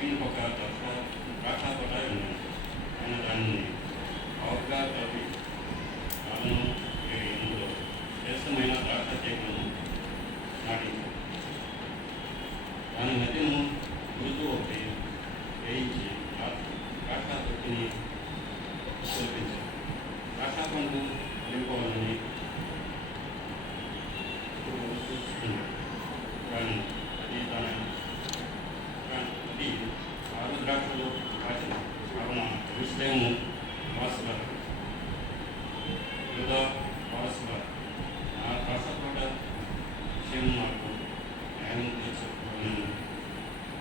వీళ్ళకి ఒక ద్రాక్ష తోట ఉంది. ఆయన దాన్ని ఆవుగా తవ్వి కాలను అందులో శ్రేష్టమైన ద్రాక్ష తీగలను నాటించారు. దాని మధ్యను గుర్తు ఒకటి వేయించి ద్రాక్ష తొట్టిని చూపించారు. ద్రాక్ష పండు వెళ్ళిపోవాలని చూస్తున్నాడు. కానీ అది అది 6 ద్రాక్షలు కాచిన కావున యెరూషలేము వాసుల యూదా వాసుల నా ద్రాక్ష తోట విషయం నాకు న్యాయం తీర్చుకోవాలని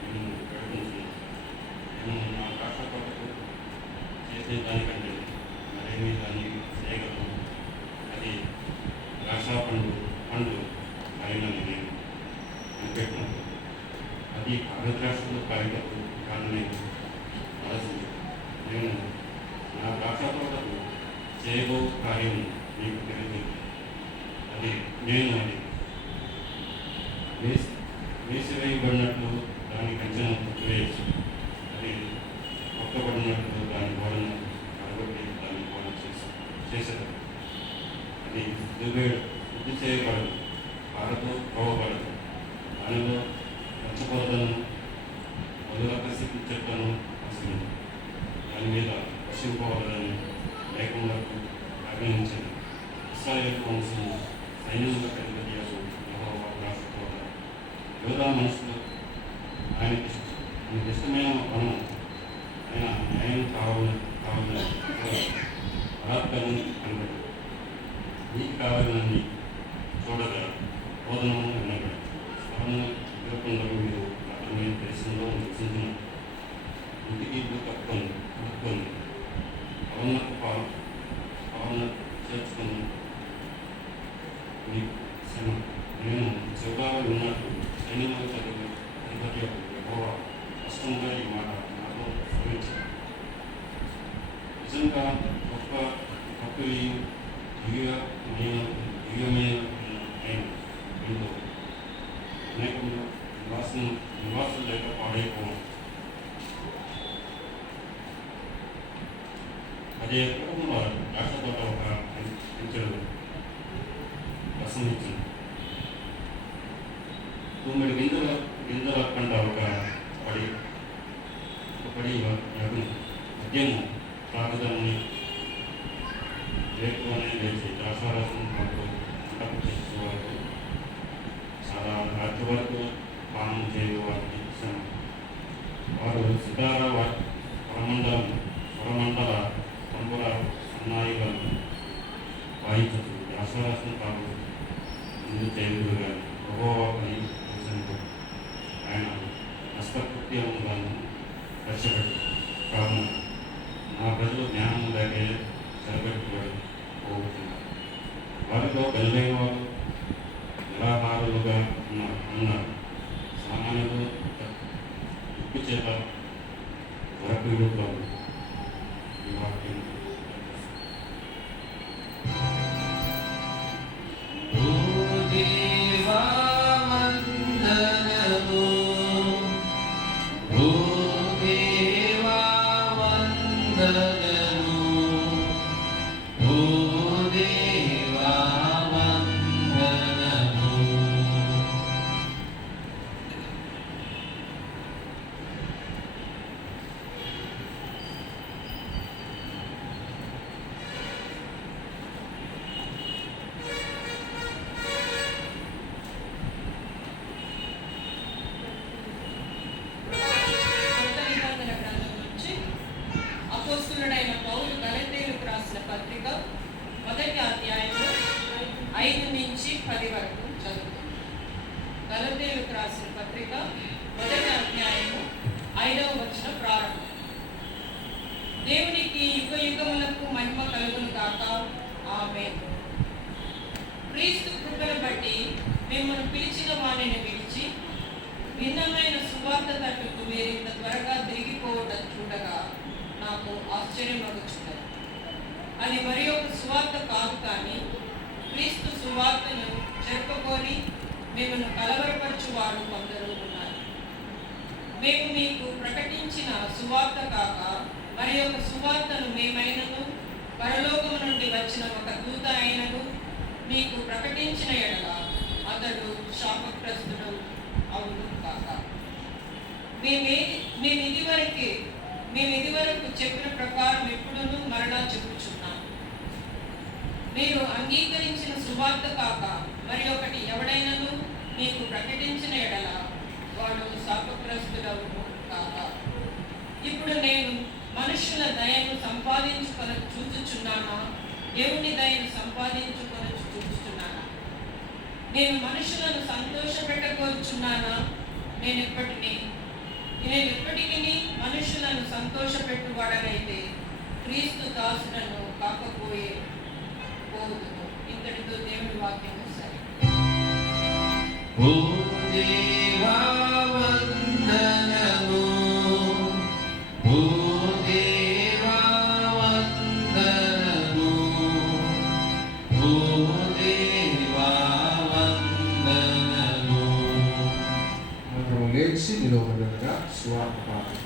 నేను వేడుకుంటున్నాను. నేను నా ద్రాక్ష తోటకు చేసే దానికంటే మరేమీ దాన్ని చేయగలను. అది ద్రాక్ష పండు అయినని నేను అనిపెట్టినప్పుడు అది ద్రాక్షలు కాయటకు కారణమే ఆలోచించాను. నేను నా ద్రాక్ష తోటకు చేయబో కార్యం మీకు తెలియదు. అది నేను వేసివేయబడినట్లు దాని కంచెను వేయచ్చు. అది మొక్కబడినట్లు దాని గోడను అడగొట్టి దాని గోడ చేసేది. అది శుద్ధి చేయబడదు, పారతో పోవబడదు. దానిలో పంచకొరలను మొదలకసి చెట్లను అసలు దాని మీద వర్షింపవలదని లేకుండా ఆజ్ఞానించింది. ఇశ్రాయేలు వంశం సైన్యంగా అధిపతి యెహోవా ద్రాక్ష తోట యూదా మనుషులు ఆయనకి ఇష్టమైన వనం ఆయన న్యాయం కావాలని బలాత్కారం కనబడి నీకు కావాలని చూడగా బోధనము వినబడి స్మరణ ఎదుర్కొండలు మీరు అతని దేశంలో నివసించిన ఇంటికి ఇల్లు కట్టుకొని పవన చేర్చుకుని మీకు శ్రమ నేను చెవులాగా ఉన్నట్టు సైన్యములు చదివి అధిపతి యెహోవా స్పష్టంగా ఈ మాట నాతో శ్రమించారు. నిజంగా గొప్ప దివ్యమైన ఇంట్లో అనేకంలో నివాసులు లేక పాడైపోవడం. అదే కుటుంబంలో ద్రాక్ష తోట ఒక పెంచడు రసం ఇచ్చింది. 9 గింజల కంట ఒక పడి మద్యము త్రాగుదామని లేకునే లేచి ద్రాక్షారసం పంటకు తెచ్చే వరకు చాలా రాత్రి వరకు పానం చేయు వారికి ఇచ్చాను. వారు సితార స్వరమండల పంపుల సన్నాయిలను వాయించదు. ద్రాక్షారసం తాగు ముందు చేయదు కానీ యెహోవాపై చూసినప్పుడు ఆయన హస్తకృత్యములను రక్షపెట్టు. కావున నా ప్రజలు జ్ఞానం లేకే సరిపెట్టుబడి పోతున్నారు. వారితో బలమైన వారు నిరాహారులుగా ఉన్నారు. సామాన్యులు ఉప్పు చేత వరపీడులో ఈ వాక్యం అపోస్తలుడైన పౌలు గలతీయులకు రాసిన పత్రిక 1వ అధ్యాయము 5 నుంచి 10 వరకు చదువుతుంది. గలతీయులకు రాసిన పత్రిక 1వ అధ్యాయము 5వ వచనం ప్రారంభం. దేవునికి యుగయుగములకు మహిమ కలుగును గాక. ఆమేన్. క్రీస్తు కృపను బట్టి మిమ్మల్ని పిలిచిన వాణిని పిలిచి భిన్నమైన సువార్త తట్టుకు మీరు ఇంత త్వరగా తిరిగిపోవడం చూడగా నాకు ఆశ్చర్యమగుచున్నది. అది మరి ఒక సువార్త కాదు, కానీ క్రీస్తు సువార్తను జరుపుకొని మిమ్మల్ని కలవరపరచువారు కొందరు ఉన్నారు. మేము మీకు ప్రకటించిన సువార్త కాక మరి ఒక సువార్తను మేమైనను పరలోకము నుండి వచ్చిన ఒక దూత అయినను మీకు ప్రకటించిన ఎడల అతడు శాపగ్రస్తుడు అవును కాక. మేము ఇదివరకు చెప్పిన ప్రకారం ఎప్పుడునూ మరలా చెప్పుచున్నాం. మీరు అంగీకరించిన సువార్త కాక మరి ఒకటి ఎవడైనను మీకు ప్రకటించిన ఎడల వాడు శాపగ్రస్తుడవును కాక. ఇప్పుడు నేను మనుషుల దయను సంపాదించుకొని చూచుచున్నానా, దేవుని దయను సంపాదించుకొని చూచుచున్నానా? నేను మనుషులను సంతోషపెట్టకూర్చున్నానా? నేను ఎప్పటికీ మనుషులను సంతోషపెట్టువాడనైతే క్రీస్తు దాసులను కాకపోయే పోదును. ఇంతటితో దేవుని వాక్యము సరే. ఓ దేవా వందనము, ఓ దేవా వందనము, ఓ దేవా వందనము. మనం లేచి నిలవబడగా స్వార్థ పాఠం.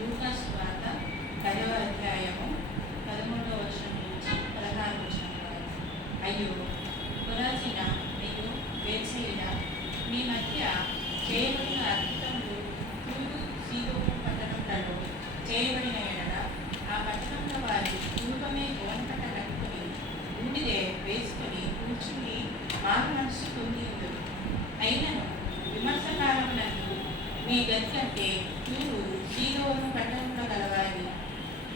లూకాసు వార్త 10వ అధ్యాయము 13వ వచనం నుంచి 16వ వచనం వరకు. అయ్యో కొరాజిన మీరు బేత్సయిదా, మీ మధ్య చేయబడిన అద్భుతములు తూరు సీదోను పట్టణములలో చేయబడిన ఎడల ఆ పట్టణంలో వారి పూర్వమే గోనపట్ట కట్టుకుని బూడిదే వేసుకొని కూర్చుని మారు మనసు పొంది ఉండదు. అయినను విమర్శకాలమునందు మీ గతి కంటే తూరు సీదోను పట్టణంలో గలవారి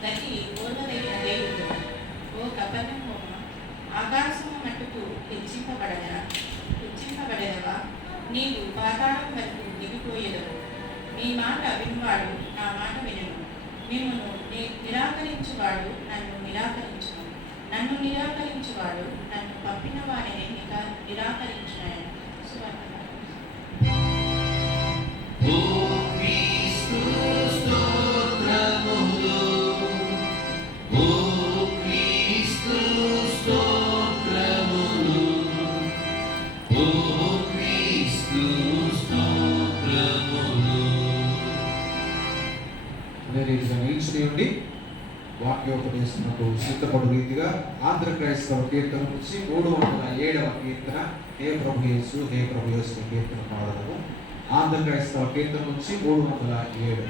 గతి ఓర్వదగిన దేవుడు. ఓ కపర్నహూమ, ఆకాశము మట్టుకు హెచ్చింపబడెదవా? నీవు పాతాళం వరకు దిగిపోయేదవు. మీ మాట వినువాడు నా మాట వినను. మిమ్మును నిరాకరించువాడు నన్ను నిరాకరించును. నన్ను నిరాకరించువాడు నన్ను పంపిన వారిని నిరాకరించున్నాయని. ఓ క్రీస్తు స్తోత్రములు, ఓ క్రీస్తు స్తోత్రములు, ఓ క్రీస్తు స్తోత్రములు. అదే రీతిగా నిలిచి ఉండి వాక్యోపదేశములకు సిద్ధపడు రీతిగా ఆంధ్ర క్రైస్తవ కీర్తన నుంచి 307వ కీర్తన హే ప్రభు యేసు హే ప్రభు యేసు కీర్తన పాడము. ఆంధ్ర క్రైస్తవ కీర్తన నుంచి 307.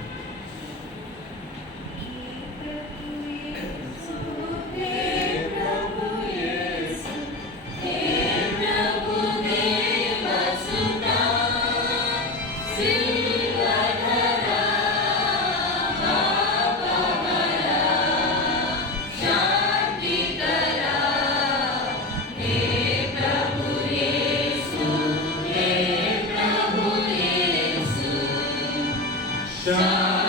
Shine.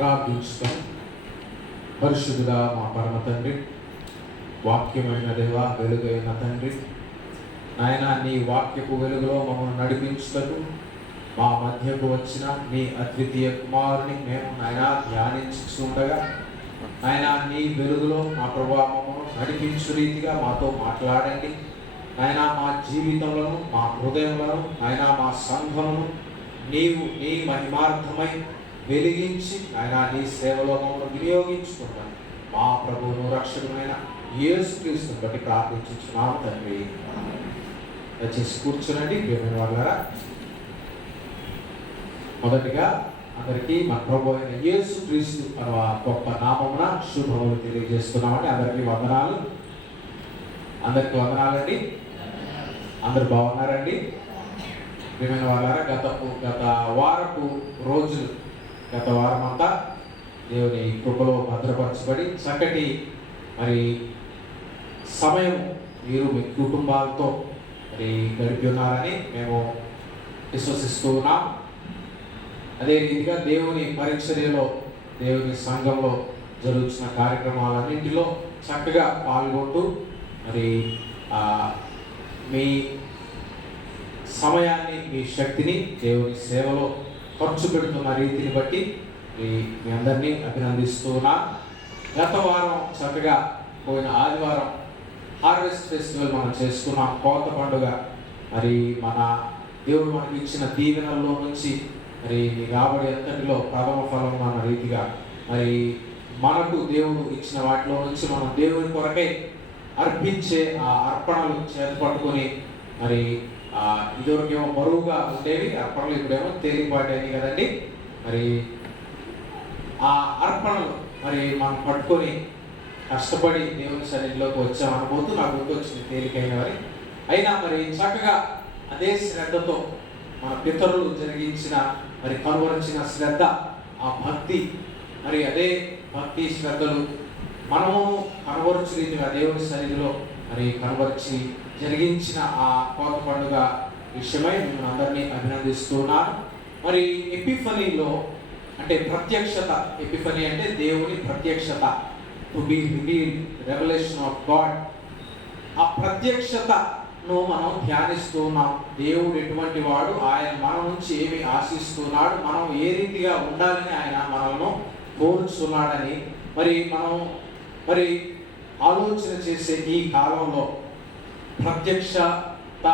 ప్రార్థించుతాం. పరిశుద్ధుడా మా పరమ తండ్రి, వాక్యమైన దేవ, వెలుగైన తండ్రి, నాయన నీ వాక్యపు వెలుగులో మమ్మల్ని నడిపించుటకు మా మధ్యకు వచ్చిన నీ అద్వితీయ కుమారుని మేము నాయన ధ్యానించుండగా, నాయన నీ వెలుగులో మా ప్రభావ మమ్మల్ని నడిపించు రీతిగా మాతో మాట్లాడండి. నాయన మా జీవితంలో, మా హృదయంలో, నాయన మా సంఘమును నీవు నీ మహిమార్థమై వెలిగించి ఆయన నీ సేవలో మమ్మల్ని వినియోగించుకుంటాను. మా ప్రభువును రక్షకుడైన యేసుక్రీస్తుని బట్టి ప్రార్థించుచున్నాము తండ్రి. దయచేసి కూర్చునండి ప్రియమైన వాళ్ళారా. మొదటిగా అందరికీ మన ప్రభు అయిన యేసుక్రీస్తు అనే గొప్ప నామమున శుభములు తెలియజేస్తున్నామని అందరికీ వందనాలు. అందరికీ వందనాలండి. అందరు బాగున్నారండి? ప్రియమైన వాళ్ళారా, గత వారపు రోజులు, గత వారం అంతా దేవుని కృపలో భద్రపరచబడి చక్కటి మరి సమయం మీరు మీ కుటుంబాలతో మరి గడిపి ఉన్నారని మేము విశ్వసిస్తూ ఉన్నాం. అదే రీతిగా దేవుని పరిచర్యలో, దేవుని సంఘంలో జరుగుతున్న కార్యక్రమాలన్నింటిలో చక్కగా పాల్గొంటూ మరి మీ సమయాన్ని, మీ శక్తిని దేవుని సేవలో ఖర్చు పెడుతున్న రీతిని బట్టి మీ అందరినీ అభినందిస్తున్నా. గత వారం చక్కగా పోయిన ఆదివారం హార్వెస్ట్ ఫెస్టివల్ మనం చేసుకున్నాం, కోత పండుగ. మరి మన దేవుడు మనకి ఇచ్చిన దీవెనల్లో నుంచి మరి మీ రాబడి అంతటిలో ప్రథమ ఫలం అన్న రీతిగా మరి మనకు దేవుడు ఇచ్చిన వాటిలో నుంచి మనం దేవుని కొరకై అర్పించే ఆ అర్పణలు చేపట్టుకొని మరి ఇదివరకేమో బరువుగా ఉండేవి అర్పణలు, ఇప్పుడేమో తేలిపాటి అని కదండి. మరి ఆ అర్పణలు మరి మనం పట్టుకొని కష్టపడి దేవుని సన్నిధిలోకి వచ్చామనబోతూ నాకు గుర్తొచ్చింది తేలికైన వారి. అయినా మరి చక్కగా అదే శ్రద్ధతో మన పితరులు జరిగించిన మరి కనువరించిన శ్రద్ధ, ఆ భక్తి, మరి అదే భక్తి శ్రద్ధలు మనము కనువరుచు రీతిగా దేవుని సన్నిధిలో మరి కనువరించి జరిగించిన ఆ కోత పండుగ విషయమై మిమ్మల్ని అందరినీ అభినందిస్తున్నాను. మరి ఎపిఫనీలో అంటే ప్రత్యక్షత, ఎపిఫనీ అంటే దేవుని ప్రత్యక్షత, to be revealed, revolution of God. ఆ ప్రత్యక్షతను మనం ధ్యానిస్తూ ఉన్నాం. దేవుడు ఎటువంటి వాడు, ఆయన మన నుంచి ఏమి ఆశిస్తున్నాడు, మనం ఏ రీతిగా ఉండాలని ఆయన మనల్ని కోరుచున్నాడని మనం ఆలోచన చేసే ఈ కాలంలో ప్రత్యక్షత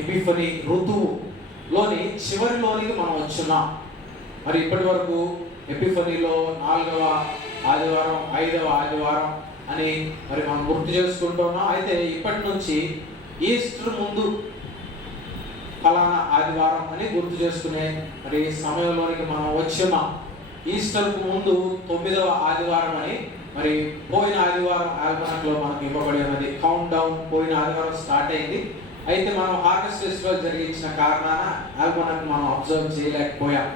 ఎపిఫనీ ఋతువులోని చివరిలోనికి మనం వచ్చున్నాం. మరి ఇప్పటి వరకు ఎపిఫనీలో 4వ ఆదివారం, 5వ ఆదివారం అని మరి మనం గుర్తు చేసుకుంటున్నాం. అయితే ఇప్పటి నుంచి ఈస్టర్ ముందు ఫలానా ఆదివారం అని గుర్తు చేసుకునే మరి సమయంలోనికి మనం వచ్చున్నాం. ఈస్టర్కు ముందు 9వ ఆదివారం అని మరి పోయిన ఆదివారం ఆల్బనక్లో మనకు ఇవ్వబడి ఉన్నది. కౌంట్ డౌన్ పోయిన ఆదివారం స్టార్ట్ అయింది. అయితే మనం హార్వెస్ట్ ఫెస్టివల్ జరిగించిన కారణాన ఆల్బనక్ మనం అబ్జర్వ్ చేయలేకపోయాం.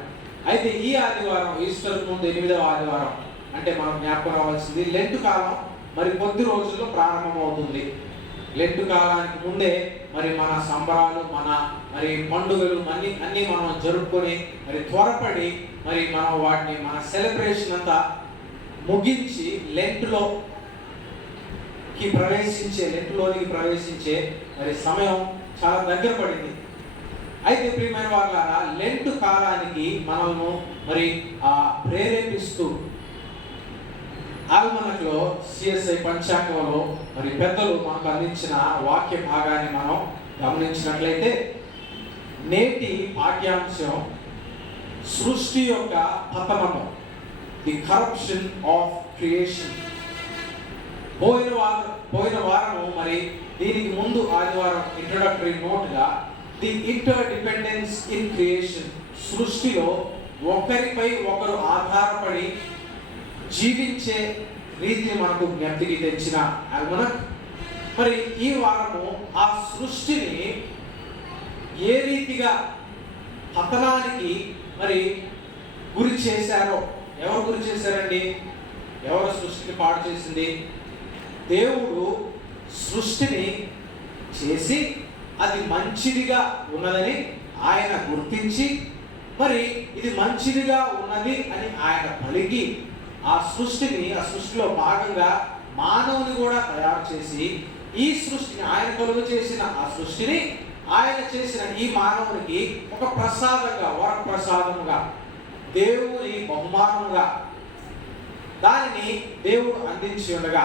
అయితే ఈ ఆదివారం ఈస్టర్కు ముందు 8వ ఆదివారం అంటే మనం జ్ఞాపకం రావాల్సింది లెంట్ కాలం మరి కొద్ది రోజుల్లో ప్రారంభమవుతుంది. లెంట్ కాలానికి ముందే మరి మన సంబరాలు, మన మరి పండుగలు అన్నీ మనం జరుపుకొని మరి త్వరపడి మరి మనం వాటిని మన సెలబ్రేషన్ అంతా ముగించి లెంట్లోనికి ప్రవేశించే మరి సమయం చాలా దగ్గర పడింది. అయితే ప్రియమైన వాళ్ళారా, లెంట్ కాలానికి మనల్ని మరి ప్రేరేపిస్తూ ఆల్మనక్లో సిఎస్ఐ పంచాంగంలో మరి పెద్దలు మనకు అందించిన వాక్య భాగాన్ని మనం గమనించినట్లయితే నేటి పాఠ్యాంశం సృష్టి యొక్క పతనము, ది కరప్షన్ ఆఫ్ క్రియేషన్. పోయిన వారము మరి దీనికి ముందు ఆదివారం ఇంట్రొడక్టరీ నోట్గా the interdependence in creation, సృష్టిలో ఒకరిపై ఒకరు ఆధారపడి జీవించే రీతిని మనకు జ్ఞప్తికి తెచ్చిన ఆల్మనక్ మరి ఈ వారము ఆ సృష్టిని ఏ రీతిగా పతనానికి మరి గురి చేశారో. ఎవరు గురి చేశారండి? ఎవరు సృష్టిని పాడు చేసింది? దేవుడు సృష్టిని చేసి అది మంచిదిగా ఉన్నదని ఆయన గుర్తించి మరి ఇది మంచిదిగా ఉన్నది అని ఆయన పలికి ఆ సృష్టిలో భాగంగా మానవుని కూడా తయారు చేసి ఈ సృష్టిని ఆయన కలుగు చేసిన ఆ సృష్టిని ఆయన చేసిన ఈ మానవునికి ఒక ప్రసాదంగా, వరప్రసాదముగా, దేవుని బహుమానముగా దానిని దేవుడు అందించి ఉండగా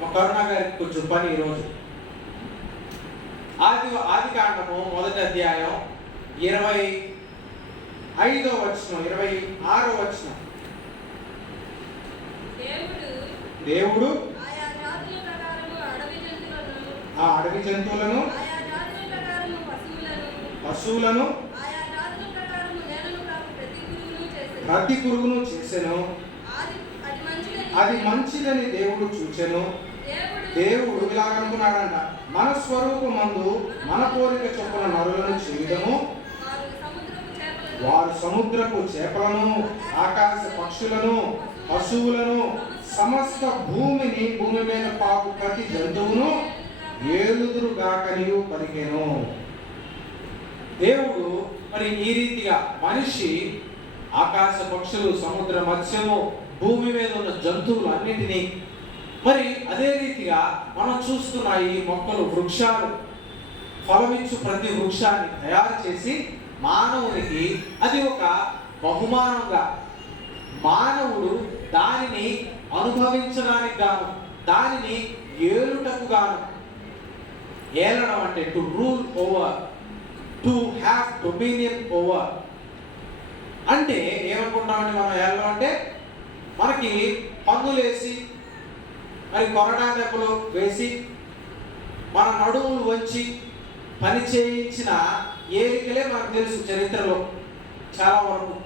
మా కరుణ గారికి కొంచెం పని ఈరోజు ఆది కాండము 1వ అధ్యాయం 25వ వచనం 26వ వచనం. దేవుడు ఆ అడవి జంతువులను, పశువులను, ప్రతి పురుగును చేసెను. అది మంచిదని దేవుడు చూచెను. దేవుడు ఇలాగనుకున్నాడంట, మన స్వరూపమందు మన పోలిక చొప్పున నరులను చేయడము, వారు సముద్రపు చేపలను, ఆకాశ పక్షులను, పశువులను, సమస్త భూమి మీద పాకు ప్రతి జంతువును ఏలుదురుగాకనియు పలికెను. దేవుడు మరి ఈ రీతిగా మనిషి, ఆకాశ పక్షులు, సముద్ర మత్స్యము, భూమి మీద ఉన్న జంతువులు అన్నింటినీ, మరి అదే రీతిగా మనం చూస్తున్న ఈ మొక్కలు, వృక్షాలు, ఫలమిచ్చు ప్రతి వృక్షాన్ని తయారు చేసి మానవునికి అది ఒక బహుమానంగా, మానవుడు దానిని అనుభవించడానికి గాను, దానిని ఏలుటకు గాను, ఏలడం అంటే to rule over, to have dominion over. అంటే ఏమనుకుంటామంటే మనం ఏలడం అంటే మనకి పన్నులేసి మరి కొరడా దెబ్బలు వేసి మన నడుములు వంచి పని చేయించిన ఏలికలే మనకు తెలుసు చరిత్రలో చాలా వరకు,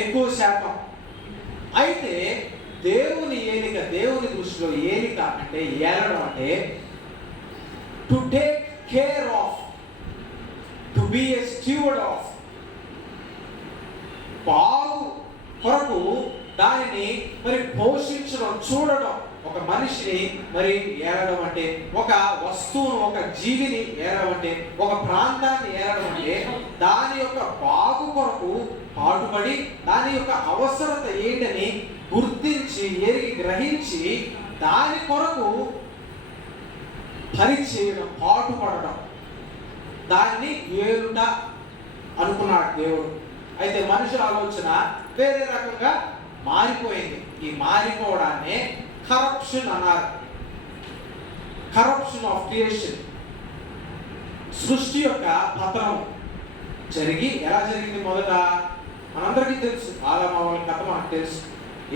ఎక్కువ శాతం. అయితే దేవుని ఏలిక, దేవుని దృష్టిలో ఏలిక అంటే, ఏలడం అంటే to take care of, to be A steward of, బాగు కొరకు దానిని మరి పోషించడం, చూడడం. ఒక మనిషిని మరి ఏలడం అంటే, ఒక వస్తువును, ఒక జీవిని ఏలడం అంటే, ఒక ప్రాంతాన్ని ఏలడం అంటే దాని యొక్క బాగు కొరకు పాటుపడి దాని యొక్క అవసరత ఏంటని గుర్తించి, ఎరిగి, గ్రహించి దాని కొరకు పనిచేయడం, పాటుపడడం, దాన్ని ఏలుట అనుకున్నాడు దేవుడు. అయితే మనిషి ఆలోచన వేరే రకంగా మారిపోయింది. ఈ మారిపోవడాన్నే కరప్షన్ అన్నారు. Corruption of creation. సృష్టి యొక్క పతనం జరిగి, ఎలా జరిగింది? మొదట మనందరికీ తెలుసు, ఆదాము అవ్వల కథ మనకు తెలుసు.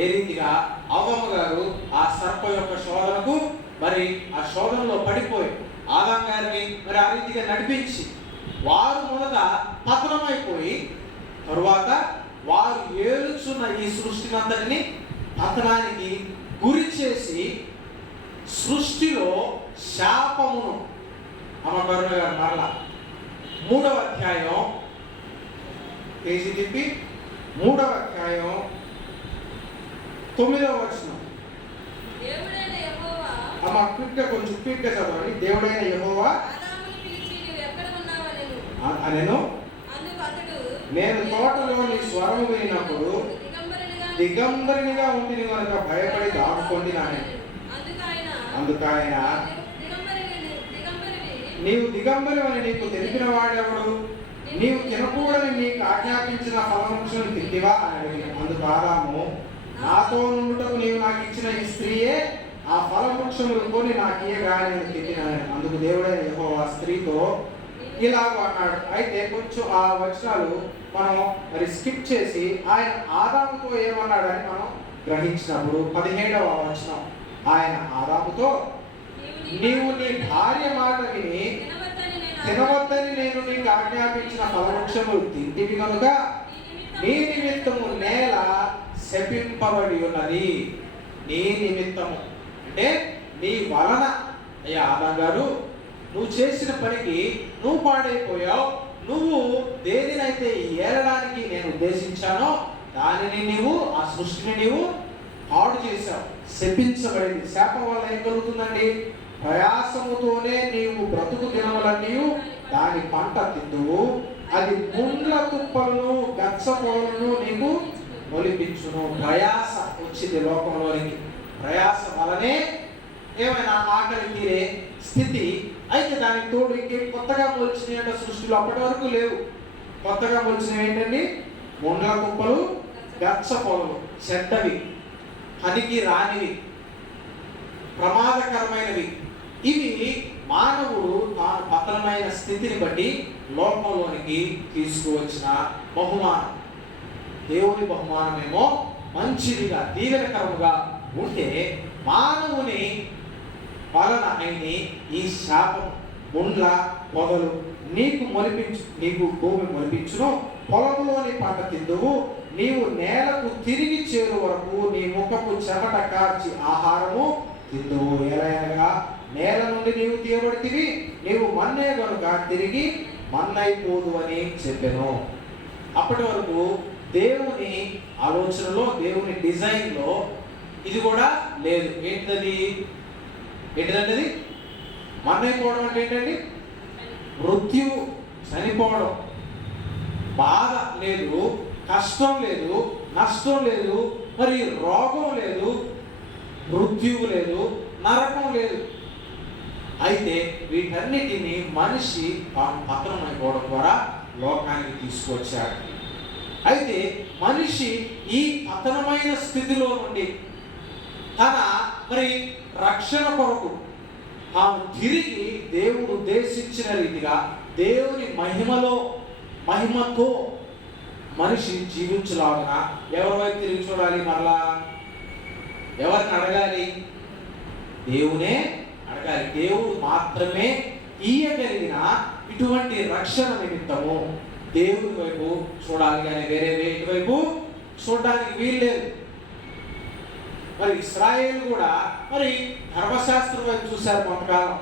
ఏ రీతిగా అవ్వమ్మ గారు ఆ సర్ప యొక్క శోధనకు, మరి ఆ శోధనలో పడిపోయి ఆదాము గారిని మరి ఆ రీతిగా నడిపించి వారు మొదట పతనమైపోయి, తరువాత వారు ఏలుచున్న ఈ సృష్టినంతటిని పతనానికి గురి చేసి సృష్టిలో శాపమును, అమ్మగారు మరలా 3వ అధ్యాయం పేజీ తిప్పి 3వ అధ్యాయం 9వ వచనం. అమ్మ క్విక్గా, కొంచెం క్విక్గా చదవండి. దేవుడైన యెహోవా అనెను, నేను తోటలో నీ స్వరము వినినప్పుడు దిగంబరినిగా ఉంటుంది కనుక భయపడి దాచుకోండి నానే. అందుకైన నీవు దిగంబరి అని నీకు తెలిపిన వాడెవడు? నీవు తినకూడని నీకు ఆజ్ఞాపించిన ఫలవృక్షం తింటివా అని అడిగిన. అందుకు ఆదాము, నాతో నుండుటకు నీవు నాకు ఇచ్చిన ఈ స్త్రీయే ఆ ఫలవృక్షములు కొని నాకు ఇయ్యగా నేను తిన్నాను. అందుకు దేవుడైన యెహోవా స్త్రీతో ఇలాగ అన్నాడు. అయితే కొంచెం ఆ వచనాలు మనం మరి స్కిప్ చేసి ఆయన ఆదాముతో ఏమన్నాడని మనం గ్రహించినప్పుడు 17వ వచనం, ఆయన ఆదాముతో, నీవు నీ భార్య మాట విని తినవద్దని నేను నీకు ఆజ్ఞాపించిన ఫలవృక్షములు తింటివి కనుక నీ నిమిత్తము నేల శపింపబడి ఉన్నది. నీ నిమిత్తము అంటే నీ వలన. అయ్యా ఆదాం గారు, నువ్వు చేసిన పనికి నువ్వు పాడైపోయావు. నువ్వు దేనినైతే ఏలడానికి నేను ఉద్దేశించానో దానిని నీవు, ఆ సృష్టిని నీవు పాడు చేశావు, శపించబడింది. శాపం వల్ల ఏం కలుగుతుందండి? ప్రయాసముతోనే నీవు బ్రతుకు దినములన్నీ దాని పంట తిందువు, అది ముండ్ల తుప్పలను గచ్చ పొలను నీకు మొలిపించును. ప్రయాస వచ్చింది లోకంలోనికి, ప్రయాస వలనే ఏమైనా ఆకలి తీరే స్థితి. అయితే దానికి తోడు ఇంకేం కొత్తగా మొలిచినాయి అంటే సృష్టిలో అప్పటి వరకు లేవు. కొత్తగా మొలిచినవి ఏంటండి? ముండ్ల తుప్పలు, గచ్చ పొలలు, చెడ్డవి, పనికి రానివి, ప్రమాదకరమైనవి. ఇవి మానవుడు తాను పతనమైన స్థితిని బట్టి లోకంలోనికి తీసుకువచ్చిన బహుమానం. దేవుని బహుమానమేమో మంచిదిగా దీవెనకరముగా ఉంటే, మానవుని వలన అయిన ఈ శాపం, ముండ్ల పొదలు నీకు భూమి మొలిపించును, పొలంలోని పంట తిందువు, నీవు నేలకు తిరిగి చేరు వరకు నీ ముఖపు చెమట కార్చి ఆహారము తిందువు. ఎలాగనగా నేల నుండి నీవు తీయబడితివి, నీవు మన్నే కనుక తిరిగి మన్నైపోదు అని చెప్పెను. అప్పటి వరకు దేవుని ఆలోచనలో, దేవుని డిజైన్లో ఇది కూడా లేదు. ఏంటిదండి? మన్నైపోవడం అంటే ఏంటండి? మృత్యు, చనిపోవడం. బాధ లేదు, కష్టం లేదు, నష్టం లేదు, మరి రోగం లేదు, మృత్యువు లేదు, నరకం లేదు. అయితే వీటన్నిటిని మనిషి తాను పతనం అయిపోవడం ద్వారా లోకానికి తీసుకొచ్చాడు. అయితే మనిషి ఈ పతనమైన స్థితిలో నుండి తన రక్షణ కొరకు తాను తిరిగి దేవుడు ఉద్దేశించిన రీతిగా దేవుని మహిమతో మనిషి జీవించలాగున ఎవరి వైపు తిరిగి చూడాలి? మరలా ఎవరిని అడగాలి? దేవునే అడగాలి. దేవుడు మాత్రమే ఇయ్యగలిగిన ఇటువంటి రక్షణ నిమిత్తము దేవుని వైపు చూడాలి, కానీ వేరే వైపు చూడడానికి వీల్లేదు. ఇశ్రాయేలు కూడా ధర్మశాస్త్రం వైపు చూశారు కొంతకాలం.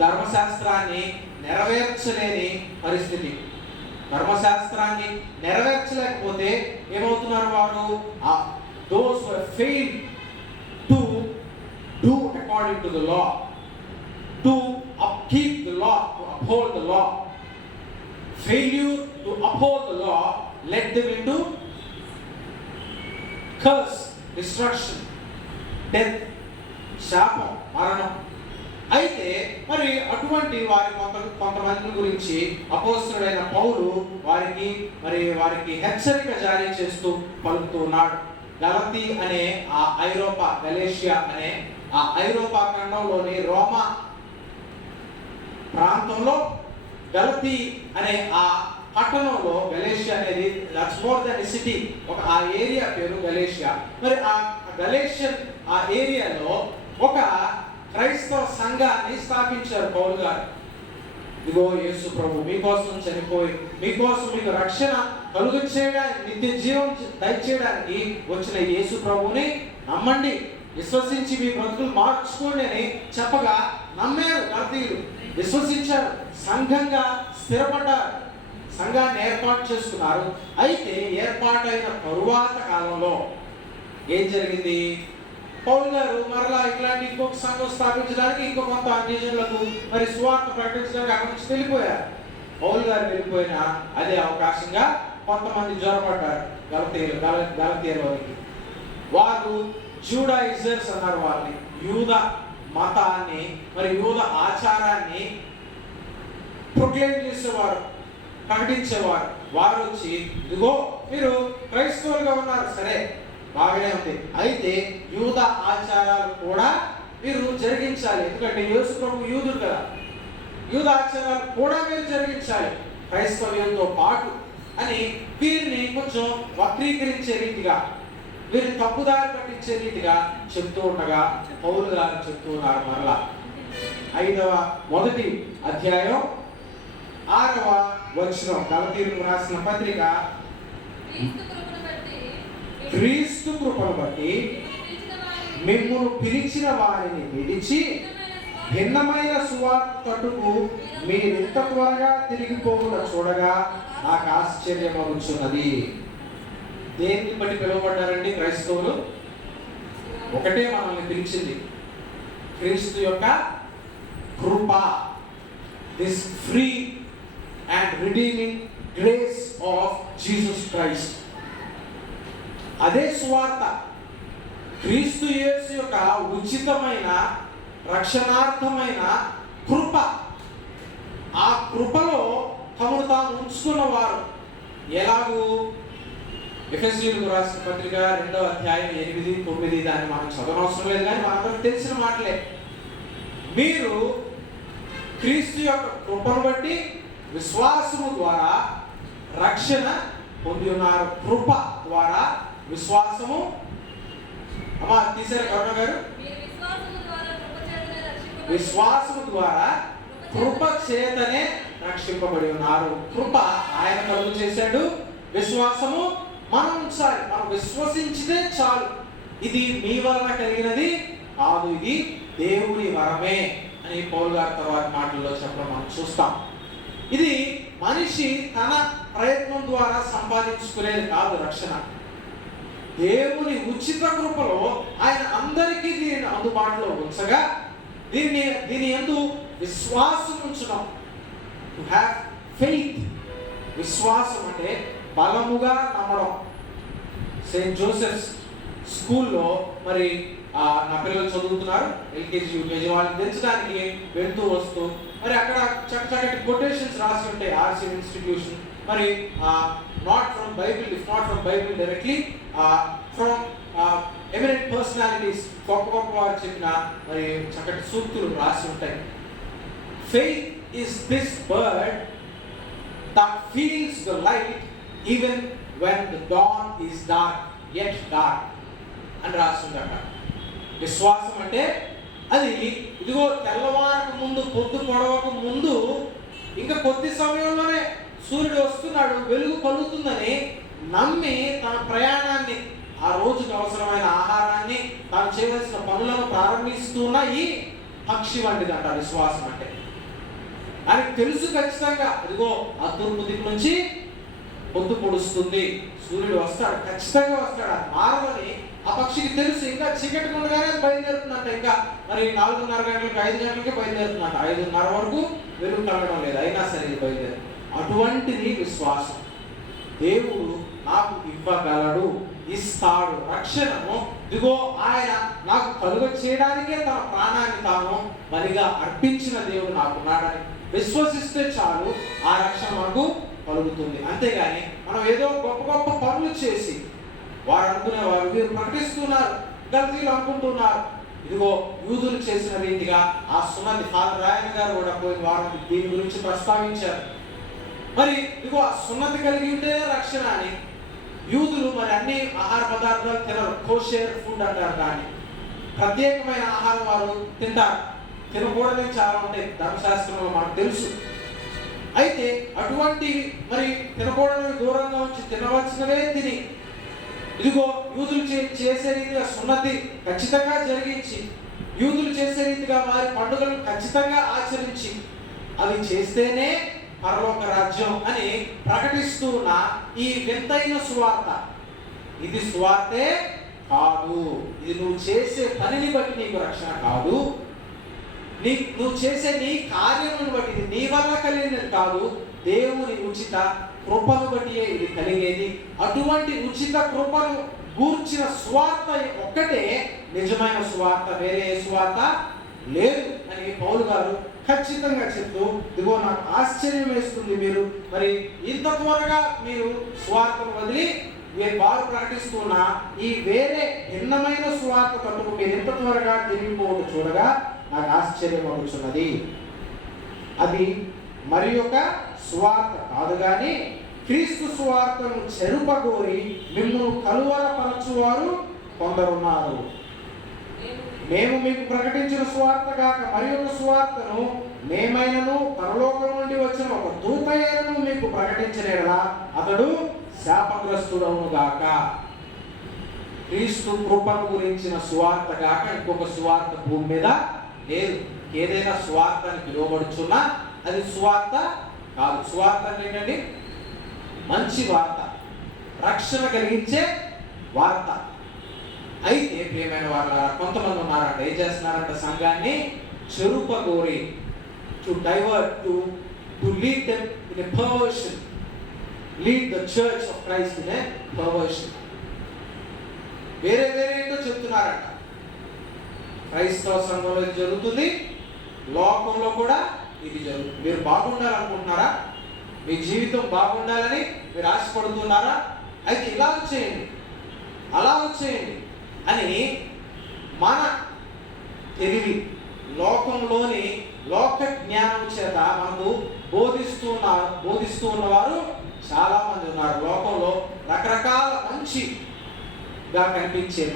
ధర్మశాస్త్రాన్ని నెరవేర్చలేని పరిస్థితి. ధర్మశాస్త్రాన్ని నెరవేర్చలేకపోతే ఏమవుతున్నారు వారు? those who have failed to do according to the law, to upkeep the law, to uphold the law. Failure to uphold the law led them into curse, destruction, death, శాపం, మరణం. అయితే అటువంటి వారి కొంతమంది గురించి అపోస్తలుడైన పౌలు వారికి హెచ్చరిక జారీ చేస్తూ పలుకుతూ ఉన్నాడు. గలతీ అనే ఆ ఐరోపా, గలేషియా అనే ఆ ఐరోపా ఖండంలోని రోమా ప్రాంతంలో గలతీ అనే ఆ పట్టణంలో, గలేషియా అనేది that's more than a city, ఆ ఏరియా పేరు గలేషియా. ఆ గలేషియన్ ఆ ఏరియాలో ఒక క్రైస్తవ సంఘాన్ని స్థాపించారు పౌలు గారు. ఇదిగో యేసు ప్రభు మీకోసం చనిపోయి మీకోసం మీకు రక్షణ కలుగ చేయడానికి, నిత్య జీవం దయచేయడానికి వచ్చిన యేసు ప్రభువుని నమ్మండి, విశ్వసించి మీ బ్రతుకులు మార్చుకోండి అని చెప్పగా నమ్మారు గలతీయులు, విశ్వసించారు, సంఘంగా స్థిరపడ్డారు, సంఘాన్ని ఏర్పాటు చేసుకున్నారు. అయితే ఏర్పాటైన తరువాత కాలంలో ఏం జరిగింది? పౌలు గారు మరలా ఇట్లాంటి ఇంకొక సంఘం స్థాపించడానికి కొంత అన్యజనులకు సువార్త ప్రకటించడానికి అక్కడి నుంచి వెళ్ళిపోయారు. పౌలు గారు వెళ్ళిపోయినా అదే అవకాశంగా కొంతమంది జ్వరపడ్డారు గలతీయులోనికి. వారు జూడాయిజర్స్ అన్నారు. వారిని యూద మతాన్ని యూద ఆచారాన్ని ప్రొక్లెయిమ్ చేసేవారు, ప్రకటించేవారు. వారు వచ్చి ఇదిగో మీరు క్రైస్తవులుగా ఉన్నారు, సరే బాగానే ఉంది, అయితే యూద ఆచారాలు కూడా మీరు జరిగించాలి, ఎందుకంటే యేసు ప్రభు యూదుడు కదా, యూద ఆచారాలు కూడా మీరు జరిగించాలి క్రైస్తవ్యంతో పాటు అని వీరిని కొంచెం వక్రీకరించే రీతిగా, వీరిని తప్పుదారి పట్టించే రీతిగా చెప్తూ ఉండగా పౌలు గారు చెప్తూ ఉన్నారు. మరలా 5వ మొదటి అధ్యాయం 6వ వచనం, గలతీయులకు రాసిన పత్రిక, క్రీస్తు కృపను బట్టి మిమ్మును పిలిచిన వారిని విడిచి భిన్నమైన సువార్త తట్టుకు మీరింత త్వరగా తిరిగిపోకుండా చూడగా నాకు ఆశ్చర్యమవుతున్నది. దేన్ని బట్టి పిలువబడ్డారండి క్రైస్తవులు? ఒకటే మనల్ని పిలిచింది, క్రీస్తు యొక్క కృప, this free and redeeming grace of Jesus Christ. అదే సువార్త, క్రీస్తు యేసు యొక్క ఉచితమైన రక్షణార్థమైన కృప. ఆ కృపలో తమను తాను ఉంచుకున్నవారు ఎలాగూ ఎఫెసీయులకు రాసిన పత్రిక 2వ అధ్యాయం 8, 9 దాన్ని మనం చదవనవసరం లేదు, కానీ మనందరికి తెలిసిన మాటలే. మీరు క్రీస్తు యొక్క కృపను బట్టి విశ్వాసము ద్వారా రక్షణ పొంది ఉన్నారు. కృప ద్వారా విశ్వాసము. అమ్మా తీసారు కరుణ గారు, విశ్వాసము ద్వారా కృప చేతనే రక్షింపబడి ఉన్నారు. కృప ఆయన కలుగు చేశాడు, విశ్వాసము మనం ఉంచాలి. మనం విశ్వసించితే చాలు. ఇది మీ వలన కలిగినది కాదు, ఇది దేవుని వరమే అని పౌలు గారి తర్వాత మాటల్లో చెప్పడం మనం చూస్తాం. ఇది మనిషి తన ప్రయత్నం ద్వారా సంపాదించుకునేది కాదు రక్షణ. దేవుని ఉచిత కృపలో ఆయన అందరికీ దీనిని అందుబాటులో ఉంచగా దీని యందు విశ్వాసం ఉంచడం. To have faith. విశ్వాసం అంటే బలముగా నమ్మడం. సెయింట్ జోసెఫ్స్ స్కూల్లో మరి నా పిల్లలు చదువుతున్నారు, ఎల్కేజీ యూకేజీ. వాళ్ళని తెచ్చడానికి వెళ్తూ వస్తూ మరి అక్కడ చక్కటి కొటేషన్స్ రాసి ఉంటాయి. ఆర్సీ ఇన్స్టిట్యూషన్ మరి not from Bible, if not from Bible directly from eminent personalities, గొప్ప వారు చెప్పిన మరి చక్కటి సూక్తులు రాసి ఉంటాయి. Faith is this bird that feels the light even when the dawn is dark, yet dark అని రాస్తుందట. విశ్వాసం అంటే అది ఇదిగో తెల్లవారకు ముందు, పొద్దు పొడవకు ముందు ఇంకా కొద్ది సమయంలోనే సూర్యుడు వస్తున్నాడు, వెలుగు కలుగుతుందని నమ్మి తన ప్రయాణాన్ని, ఆ రోజుకి అవసరమైన ఆహారాన్ని, తాను చేయవలసిన పనులను ప్రారంభిస్తున్న ఈ పక్షి వంటిదంట విశ్వాసం అంటే. ఆయనకు తెలుసు ఖచ్చితంగా ఇదిగో ఆ తూర్పు దిక్కు నుంచి పొద్దు పొడుస్తుంది, సూర్యుడు వస్తాడు, ఖచ్చితంగా వస్తాడు, అది మారదని ఆ పక్షికి తెలుసు. ఇంకా చీకటి ఉండగానే బయలుదేరుతుందంట. ఇంకా మరి 4:30 గంటలకు 5 గంటలకే బయలుదేరుతుందంట. 5:30 వరకు వెలుగు కలగడం లేదు, అయినా సరే బయలుదేరు. అటువంటిది విశ్వాసం. దేవుడు నాకు ఇవ్వగలడు, ఇస్తాడు రక్షణను. ఇదిగో ఆయన నాకు కలుగ చేయడానికే తన ప్రాణాన్ని తాను బలిగా అర్పించిన దేవుడు నాకున్నాడని విశ్వసిస్తే చాలు, ఆ రక్షణ మనకు కలుగుతుంది. అంతేగాని మనం ఏదో గొప్ప గొప్ప పనులు చేసి, వారు అనుకునేవారు, వీరు ప్రకటిస్తున్నారు, గల్తీలు అనుకుంటున్నారు. ఇదిగో యూదులు చేసిన రీతిగా ఆ సున్నతి, ఫాదర్ రాయన్ గారు కూడా పోయిన వారం దీని గురించి ప్రస్తావించారు. మరి ఇదిగో ఆ సున్నతి కలిగి ఉంటేనే రక్షణ అని. యూదులు మరి అన్ని ఆహార పదార్థాలు తినరు, కోషేర్ ఫుడ్ అంటారు దాన్ని. ప్రత్యేకమైన ఆహారం వారు తింటారు, తినకూడదని చాలా ఉంటాయి ధర్మశాస్త్రంలో మనకు తెలుసు. అయితే అటువంటి మరి తినకూడని దూరంగా ఉంచి తినవలసినవే తిని, ఇదిగో యూదులు చేసే రీతిగా సున్నతి ఖచ్చితంగా జరిగించి, యూదులు చేసే రీతిగా వారి పండుగలను ఖచ్చితంగా ఆచరించి, అవి చేస్తేనే పరలోక రాజ్యం అని ప్రకటిస్తూ ఉన్న ఈ వింతైన సువార్త, ఇది సువార్తే కాదు. ఇది నువ్వు చేసే పనిని బట్టి నీకు రక్షణ కాదు, నువ్వు చేసే నీ కార్యములను బట్టి, ఇది నీ వల్ల కలిగినది కాదు, దేవుని ఉచిత కృపను బట్టి ఇది కలిగేది. అటువంటి ఉచిత కృపను గూర్చిన సువార్త ఒక్కటే నిజమైన సువార్త, వేరే సువార్త లేదు అని పౌలు గారు ఖచ్చితంగా చెప్తూ, ఇదిగో నాకు ఆశ్చర్యం వేస్తుంది, మీరు మరి ఇంత త్వరగా మీరు సువార్తను వదిలి వారు ప్రకటిస్తున్న ఈ వేరే భిన్నమైన సువార్త తట్టుకు మీరు ఇంత త్వరగా తిరిగిపోవడం చూడగా నాకు ఆశ్చర్యం అవుతున్నది. అది మరి ఒక సువార్త కాదు కానీ క్రీస్తు సువార్తను చెరుపగోరి మిమ్మల్ని కలువరపరచువారు కొందరున్నారు. మేము మీకు ప్రకటించిన సువార్త కాక మరి ఒక సువార్తను మేమైనను పరలోకం నుండి వచ్చిన ఒక దూతయ్యను మీకు ప్రకటించిన యెడల అతడు శాపగ్రస్తుడవును గాక. క్రీస్తు కృపను గురించిన సువార్త కాక ఇంకొక సువార్త భూమి మీద లేదు. ఏదైనా సువార్త అని పిలువబడుచున్నా అది సువార్త కాదు. సువార్త అంటే ఏంటండి? మంచి వార్త, రక్షణ కలిగించే వార్త. అయితే ప్రియమైన వాళ్ళ కొంతమంది ఉన్నారంట, ఏం చేస్తున్నారంట, సంఘాన్ని చెరుపగోరి, to divert, to lead them in a perversion. Lead the church of Christ in a perversion. వేరే ఏంటో చెప్తున్నారట. క్రైస్తవ సంఘంలో ఇది జరుగుతుంది, లోకంలో కూడా ఇది జరుగుతుంది. మీరు బాగుండాలనుకుంటున్నారా? మీ జీవితం బాగుండాలని మీరు ఆశపడుతున్నారా? అయితే ఇలా చేయండి, అలా చేయండి అని మన తెలివి, లోకంలోని లోక జ్ఞానం చేత మనకు బోధిస్తూ ఉన్నవారు చాలా మంది ఉన్నారు. లోకంలో రకరకాల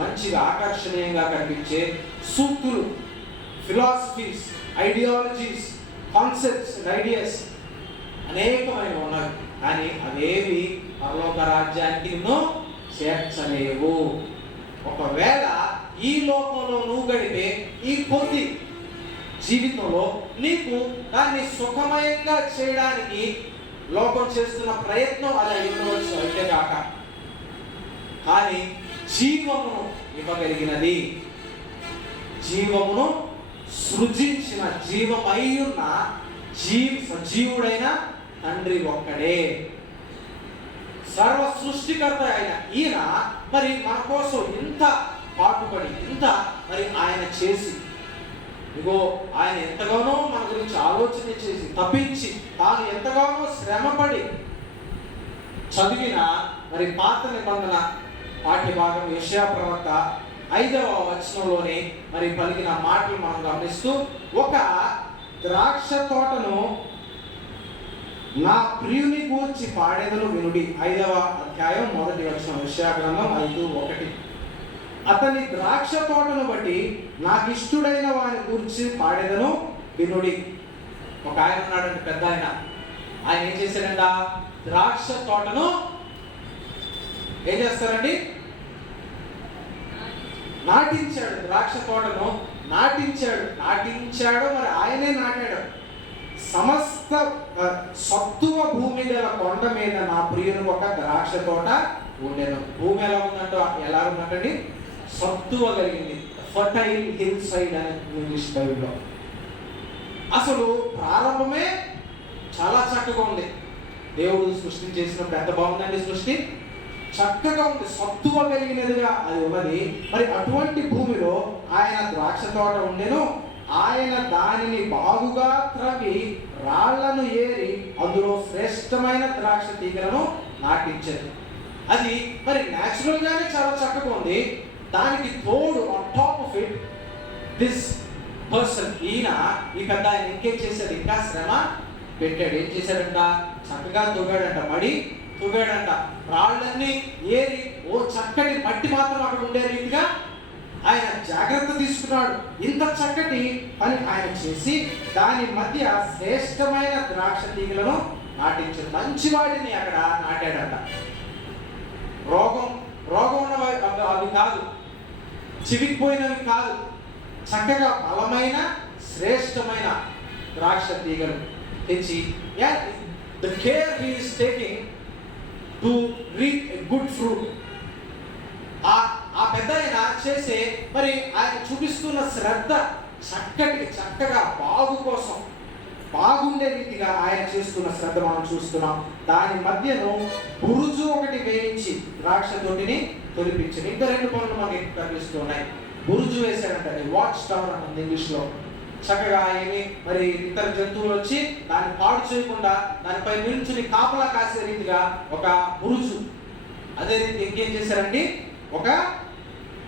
మంచిగా ఆకర్షణీయంగా కనిపించే సూక్తులు, philosophies, ideologies, concepts and ideas అనేకమైన ఉన్నాయి. కానీ అవేవి పరలోక రాజ్యానికి నిన్ను చేర్చలేవు. ఒకవేళ ఈ లోకంలో నువ్వు గడిపే ఈ కొద్ది జీవితంలో నీకు దాన్ని సుఖమయంగా చేయడానికి లోకం చేస్తున్న ప్రయత్నం అది ఉండవచ్చు అయితే కాక, కానీ జీవమును ఇవ్వగలిగినది, జీవమును సృజించిన, జీవమయ్యున్న సజీవుడైన తండ్రి ఒక్కడే, సర్వ సృష్టికర్త అయిన ఈయన మరి మన కోసం ఇంత పాటుపడి, ఇంత మరి ఆయన చేసి, ఇగో ఆయన ఎంతగానో మన గురించి ఆలోచన చేసి తప్పించి తాను ఎంతగానో శ్రమపడి చదివిన మరి పాత నిబంధన పాఠ్యభాగం యెషయా ప్రవక్త 5వ వచనంలోనే మరి పలికిన మాటలు మనం గమనిస్తూ, ఒక ద్రాక్ష తోటను నా ప్రియుని గూర్చి పాడేదను వినుడి. 5వ అధ్యాయం 1వ వచనం, యెషయా గ్రంథం 5:1. అతని ద్రాక్ష తోటను బట్టి నాకు ఇష్టడైన వాని గురించి పాడేదను వినుడి. ఒక ఆయన ఉన్నాడంటే పెద్ద ఆయన ఏం చేశాడంట? ద్రాక్ష తోటను ఏం చేస్తారండి? నాటించాడు. ద్రాక్ష తోటను నాటించాడు మరి ఆయనే నాటాడు. సమస్త సత్తువ భూమి గల కొండ మీద నా ప్రియుని ఒక ద్రాక్ష తోట ఉండేను. భూమి ఎలా ఉందండి? సత్తువ కలిగింది. ఫర్టైల్ హిల్ సైడ్ అని ఇంగ్లీష్ బైబిల్లో. అసలు ప్రారంభమే చాలా చక్కగా ఉంది. దేవుడు సృష్టి చేసినప్పుడు ఎంత బాగుందండి సృష్టి, చక్కగా ఉంది, సత్తువ కలిగినదిగా అది ఉన్నది. మరి అటువంటి భూమిలో ఆయన ద్రాక్ష తోట ఉండెను. ఆయన దానిని బాగుగా త్రవ్వి రాళ్లను ఏరి అందులో శ్రేష్టమైన ద్రాక్ష తీగలను నాటించారు. అది మరి న్యాచురల్ గానే చాలా చక్కగా ఉంది. దానికి తోడు on top of it this person, ఈ పెద్ద ఆయన ఇంకేం చేశాడు? ఇంకా శ్రమ పెట్టాడు. ఏం చేశాడంట? చక్కగా తవ్వాడంట, మడి తవ్వాడంట, రాళ్ళన్నీ ఏరి ఓ చక్కటి మట్టి మాత్రం అక్కడ ఉండే రీతిగా ఆయన జాగ్రత్త తీసుకున్నాడు. ఇంత చక్కటి పని ఆయన చేసి దాని మధ్య శ్రేష్టమైన ద్రాక్ష తీగలను నాటించాడు. మంచి వాటిని అక్కడ నాటాడంట. రోగం ఉన్నవి అవి కాదు, చివికిపోయినవి కాదు, చక్కగా బలమైన శ్రేష్టమైన ద్రాక్ష తీగలు తెచ్చి the care he is taking to reap a good fruit. ఆ పెద్ద ఆయన చేసే మరి ఆయన చూపిస్తున్న శ్రద్ధ చక్కగా బాగు కోసం, బాగుండే రీతిగా ఆయన చేస్తున్న శ్రద్ధ మనం చూస్తున్నాం. దాని మధ్యను బురుజు ఒకటి వేయించి ద్రాక్ష తోటిని తొలిపించింది. ఇంకా 2 పనులు మనకి కనిపిస్తున్నాయి. బురుజు వేశాడంటే వాచ్ టవర్ అని ఇంగ్లీష్లో. చక్కగా ఏమి మరి ఇతర జంతువులు వచ్చి దాన్ని పాడు చేయకుండా దానిపై నిల్చుని కాపలా కాసే రీతిగా ఒక బురుజు. అదే రీతి ఇంకేం చేశారండి? ఒక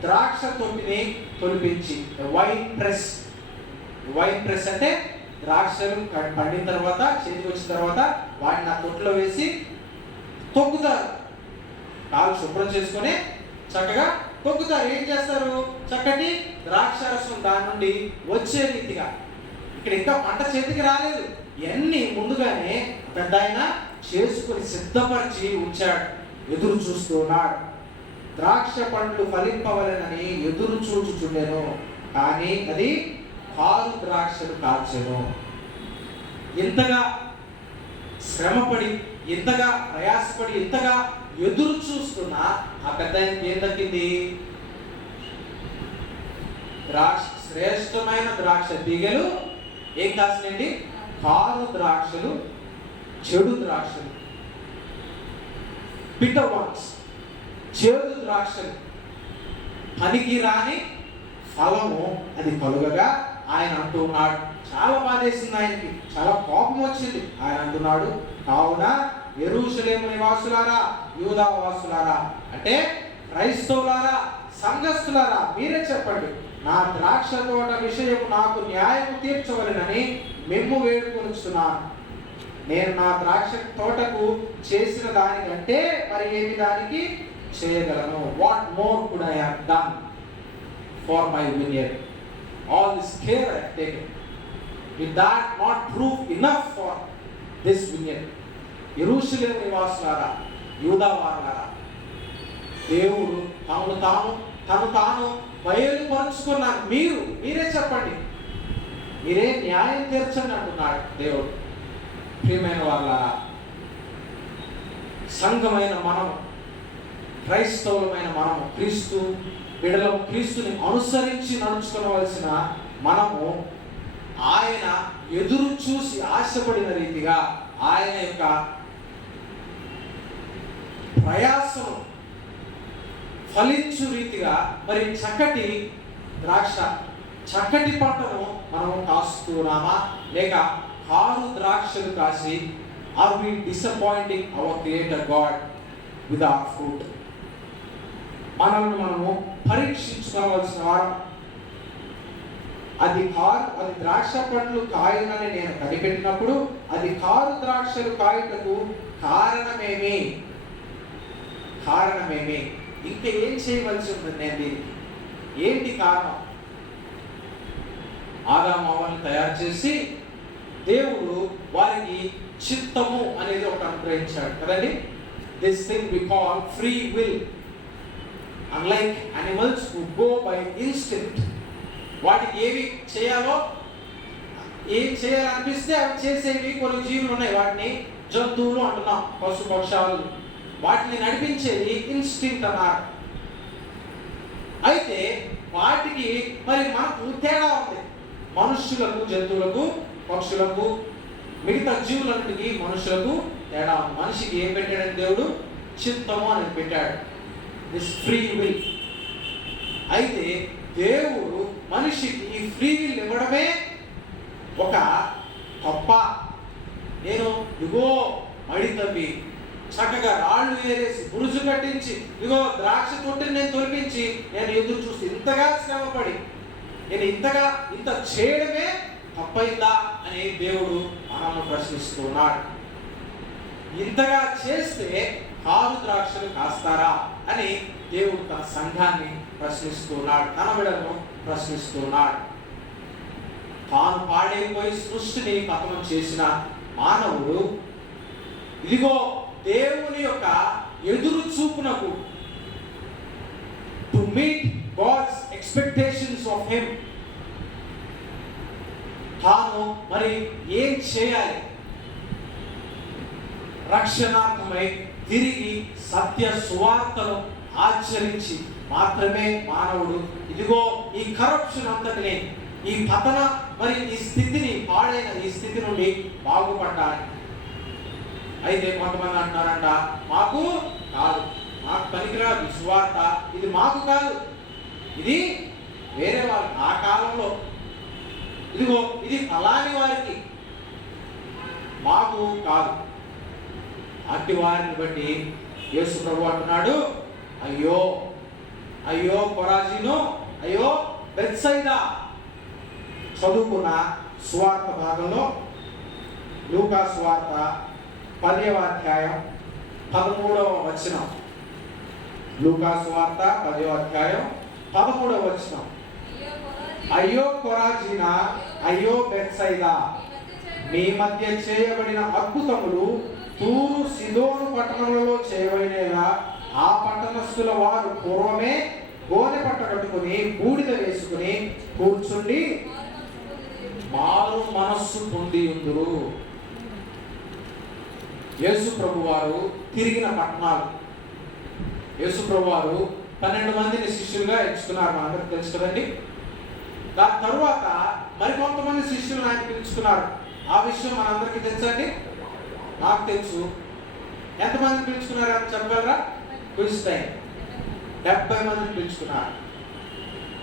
ద్రాక్ష తొట్టిని తొలిపించి వైన్ ప్రెస్ అంటే ద్రాక్షలు పండిన తర్వాత చేతికి వచ్చిన తర్వాత వాటిని ఆ తొట్టులో వేసి తొక్కుతారు. కాలు శుభ్రం చేసుకొని చక్కగా తొక్కుతారు. ఏం చేస్తారు? చక్కటి ద్రాక్ష రసం దాని నుండి వచ్చే రీతిగా. ఇక్కడ ఇంకా పంట చేతికి రాలేదు, ఇవన్నీ ముందుగానే పెద్ద ఆయన చేసుకుని సిద్ధపరిచి ఉంచాడు. ఎదురు చూస్తున్నాడు. ద్రాక్ష పండ్లు ఫలింపవలెనని ఎదురు చూచుచుండెను, కానీ అది కారు ద్రాక్షలు కాల్చెను. ఇంతగా శ్రమపడి, ఇంతగా ప్రయాసపడి, ఇంతగా ఎదురు చూస్తున్న ఆ పెద్ద ఏం దక్కింది? శ్రేష్టమైన ద్రాక్ష తీగలు ఏం కాసినండి? కారు ద్రాక్షలు చెడు ద్రాక్షలు, బిటర్ వన్స్, చేదు ద్రాక్షలు, పనికి రాని ఫలము అది కలుగగా ఆయన అంటున్నాడు. చాలా బాధేసింది ఆయనకి, చాలా కోపం వచ్చింది. ఆయన అంటున్నాడు, కావున యెరూషలేము నివాసులారా, యూదా వాసులారా, అంటే క్రైస్తవులారా, సంఘస్థులారా, మీరే చెప్పండి, నా ద్రాక్ష తోట విషయం నాకు న్యాయం తీర్చవలెనని మేము వేడుకొనుచున్నాను. నేను నా ద్రాక్ష తోటకు చేసిన దానికంటే మరి ఏమి దానికి చేయగలను? What more could I have done for my vineyard? All this care I have taken, did that not prove enough for this vineyard? యెరూషలేము నివాసులారా, యూదా వారులారా, దేవుడు తను తాను బయలుపరుచుకున్నాను. మీరే చెప్పండి, మీరే న్యాయం తీర్చండి అంటున్నాడు దేవుడు. ప్రియమైన వారులారా, సంఘమైన మనము, క్రైస్తవులమైన మనము, క్రీస్తు బిడ్డలం, క్రీస్తుని అనుసరించి నడుచుకోవలసిన మనము ఆయన ఎదురు చూసి ఆశపడిన రీతిగా ఆయన యొక్క ప్రయాసము ఫలించు రీతిగా మరి చక్కటి ద్రాక్ష, చక్కటి పంటను మనం కాస్తున్నామా, లేక కారు ద్రాక్షలు కాసి are we disappointing our creator God with our fruit? మనల్ని మనము పరీక్షించుకోవాల్సిన వారం. అది ద్రాక్ష పండ్లు కాయనని నేను కనిపెట్టినప్పుడు అది కారు ద్రాక్షలు కాయటకు కారణమేమి? ఇంకా ఏం చేయవలసి ఉంటుంది? నేను దీనికి ఏంటి కారణం? ఆదాము అవ్వను తయారు చేసి దేవుడు వారికి చిత్తము అనేది ఒకటి అనుగ్రహించాడు కదండి. This thing we call free will. Unlike animals who go by instinct, వాటికి ఏవి చేయాలో, ఏం చేయాలనిపిస్తే అవి చేసేవి కొన్ని జీవులు ఉన్నాయి. వాటిని జంతువులు అంటున్నాం, పశు పక్షాలు. వాటిని నడిపించేది ఇన్స్టింక్ట్ అన్నారు. అయితే వాటికి మరి మనకు తేడా ఉంది. మనుష్యులకు, జంతువులకు, పక్షులకు, మిగతా జీవులన్నిటికీ మనుషులకు తేడా ఉంది. మనిషికి ఏం పెట్టాడని దేవుడు? చిత్తము అని పెట్టాడు, దిస్ ఫ్రీ విల్. అయితే దేవుడు మనిషికి ఈ ఫ్రీ విల్ ఇవ్వడమే ఒక తప్ప. నేను ఇగో మడి తవ్వి చక్కగా రాళ్ళు ఏరేసి బురుజు కట్టించి ఇగో ద్రాక్ష తొట్టిని నేను తొలగించి నేను ఎదురు చూసి ఇంతగా శ్రమపడి నేను ఇంత చేయడమే తప్పైందా అని దేవుడు మనల్ని ప్రశ్నిస్తున్నాడు. ఇంతగా చేస్తే కారు ద్రాక్షలు కాస్తారా అని దేవుడు తన సంఘాన్ని ప్రశ్నిస్తున్నాడు, తన బిడ్డలను ప్రశ్నిస్తున్నాడు. తాను పాడైపోయి సృష్టిని పతనం చేసిన మానవుడు ఇదిగో దేవుని యొక్క ఎదురు చూపునకు, to meet God's expectations of him, తాను మరి ఏం చేయాలి? రక్షణార్థమై తిరిగి సత్య సువార్తను ఆచరించి మాత్రమే మానవుడు ఇదిగో ఈ కరప్షన్ అంతటిని, ఈ పతన మరి ఈ స్థితిని, పాడైన ఈ స్థితి నుండి బాగుపడ్డాలి. అయితే కొంతమంది అంటున్నారంట, మాకు కాదు, మాకు పనికిరాదు సువార్త, ఇది మాకు కాదు, ఇది వేరే వాళ్ళు ఆ కాలంలో, ఇదిగో ఇది అలాని వారికి, మాకు కాదు. అట్టి వారిని బట్టి యేసు ప్రభు అంటున్నాడు, అయ్యో అయ్యో కొరాజీను, అయ్యో బెత్సైదా. చదువుకున్న సువార్త భాగంలో లూకా సువార్త 10వ అధ్యాయం 13వ వచనం. లూకా సువార్త 10వ అధ్యాయం 13వ వచనం. అయ్యో కొరాజీనా, అయ్యో బెత్సైదా, మీ మధ్య చేయబడిన అద్భుతములు తూరు సిదోను పట్టణములలో చేయబడినలా ఆ పట్టణస్థుల వారు పూర్వమే గోనె పట్ట కట్టుకుని బూడిద వేసుకుని కూర్చుండి మారు మనస్సు పొంది ఉందురు. యేసు ప్రభు వారు తిరిగిన పట్టణాలు. యేసు ప్రభు వారు 12 మందిని శిష్యులుగా ఎంచుకున్నారు, మనందరికి తెలుసు కదండి. దాని తరువాత మరికొంతమంది శిష్యులను ఆయన పిలుచుకున్నారు. ఆ విషయం మనందరికీ తెలుసండి. నాకు తెలుసు. ఎంతమందిని పిలుచుకున్నారు అని చెప్పగలరా? Quiz time. 70 మందిని పిలుచుకున్నారు.